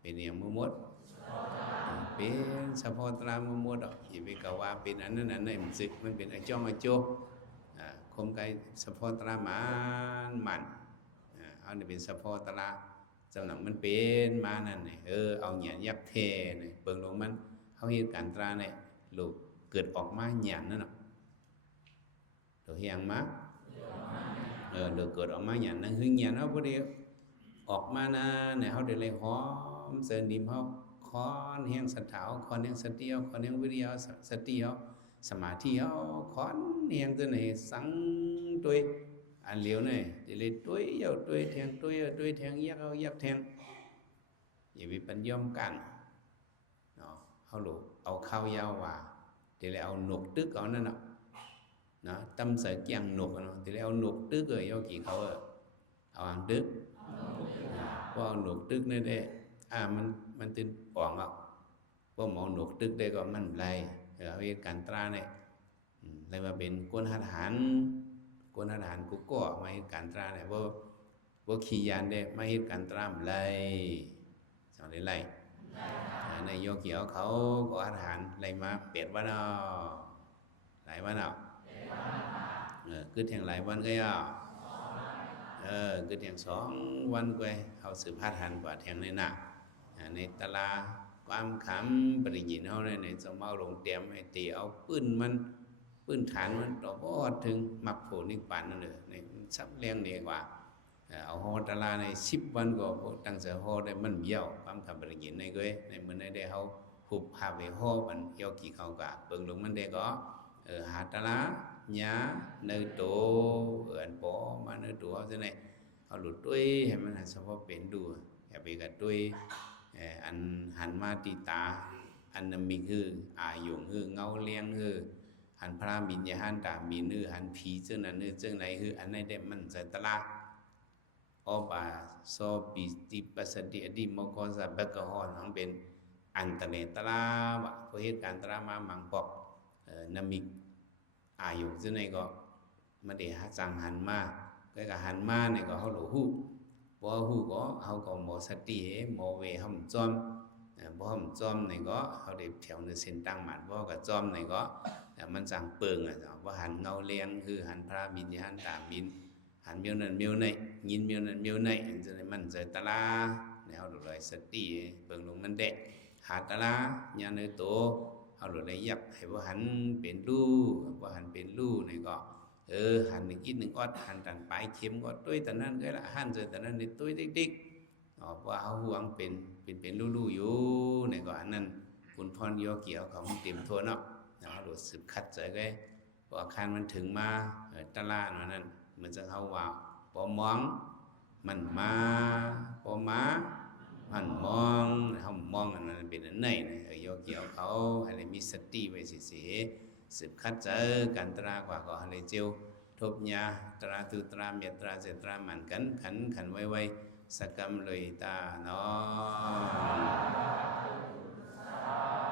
เป็นอย่างมุมดเป็นสะโพกตลามุมดอย่าไปกล่าวว่าเป็นอันนั้นมันสึกมันเป็นไอ้จ้องไอ้โจ้คมไก่สะโพกตลามันเอาเนี่ยเป็นสะโพกตลาสำหรับมันเป็นมานั่นเนี่ยเอาเหยียดยับเทเนี่ยเปิงลงมันเขาเหตุการณ์ตราเนี่ยลูกเกิดออกมาเหยียดนั่นน่ะตัวเฮียงมาđượcเกิดออกมาอย่างนั้นหึงอย่างนั้นพอดีออกมานะเนี่ยเขาเดี๋ยวเลยหอมเสนิมเขาคอนเฮียงสัตว์เถาคอนเฮียงสติเอาคอนเฮียงวิริยะสติเอาสมาธิเอาคอนเฮียงตัวไหนสังตัวอันเหลียวเนี่ยเดี๋ยวเลยตัวเยาตัวแทงตัวแทงยักเอายักแทงอย่าไปปัญญอมกันเนาะเขาหลุดเอาข้าวยาวว่าเดี๋ยวเลยเอาหนกตึกเอานั่นน่ะtâm sở kiang nục thì leo nục tức rồi do kỳเขาเอาอังตึกว่าเอาหนกตึกนี่ได้มันตื่นป่องอ่ะว่าหมอหนกตึกได้ก็มันไรเอาเหตุการณ์ตราเนี่ยเลยมาเป็นกวนหัตถานกุก็มาเหตุการณ์ตราเนี่ยว่าขี่ยานได้มาเหตุการณ์ตรามไรสองไรในโยกีเขาก็หัตถานไรมาเปลี่ยนว่าเนาะไรว่าเนาะcứ thiền lạiวันก็ย่อcứ thiền 2 วันก็เขาสืบพัฒน์กว่าthiềnในหนักในตลาความขำปริยินเขาในสมเอาลงเตรียมให้ตีเอาปืนฐานมันต่อพอถึงมักโผนิปันนั่นเลยในซับเลี้ยงดีกว่าเอาหอตลาใน10 วันก็ตั้งเสือหอได้มันเบี้ยวความขำปริยินในก็ในเมื่อได้เขาหุบหาไปหอมันเกี่ยวกี่เขากะเบิ่งลงมันได้ก็หาตลาnhá nơi tổ anh bỏ mà nơi tổ thế này họ lụt đuôi hay mình hành sao có biển đùa hay bị cả đuôi anh hành ma tì tà anh mình hư dùng hư ngâu len hư hành pha mình nhà hành tà mình hư hành phí chương này hư anh này đem mình giải ta la ô bà so bị tì bà sát địa đi mô có ra bác cơ hòn không bên anh ta này ta la và có hết cả ta la mà mang bọc nằm mìnhอยู่ซึ่งในก็มาเดี๋ยวจังหันมาก็กับหันมาเนี่ยก็เขาหลูหูบ่หูก็เขาก็หมอสติหมอเวห้องจอมบ่ห้องจอมเนี่ยก็เขาเดี๋ยวแถวในเส้นตั้งหมันบ่กับจอมเนี่ยก็มันจังเปิงว่าหันเงาเลี้ยงคือหันพระบินหันตาบินหันเมียวนั่นเมียวในยินเมียวนั่นเมียวในจะได้มันใจตะลาเนี่ยเขาดูเลยสติเปิงลงมันเด็กหาตะลาญาณโตเอาหลุดเลยยับให้ว่าหันเป็นลู่ว่าหันเป็นลู่นี่ก็หันหนึ่งอิดหนึ่งออดหันตันปลายเข็มก็ตุ้ยแต่นั้นก็ละหันเจอแต่นั้นนี่ตุ้ยติ๊กว่าเอาห่วงเป็นลู่อยู่นี่ก็อันนั้นคุณพรโยเกี่ยวของเตรียมทัวเนาะเอาหลุดสืบคัดเจอก็ว่าคันมันถึงมาตลาดนั้นมันจะเข้าว่าปอมองมันมาปอมามันมองเขามองอันนั้นเป็นอันไหนโยเกี่ยวเขาอะไรมีสติไว้สิสืบคัดเจอกันตรากว่าก็อะไรเจียวทบยาตราตุตราเมียตราเจตรามันกันขันไว้สกรรมเลยตาเนาะ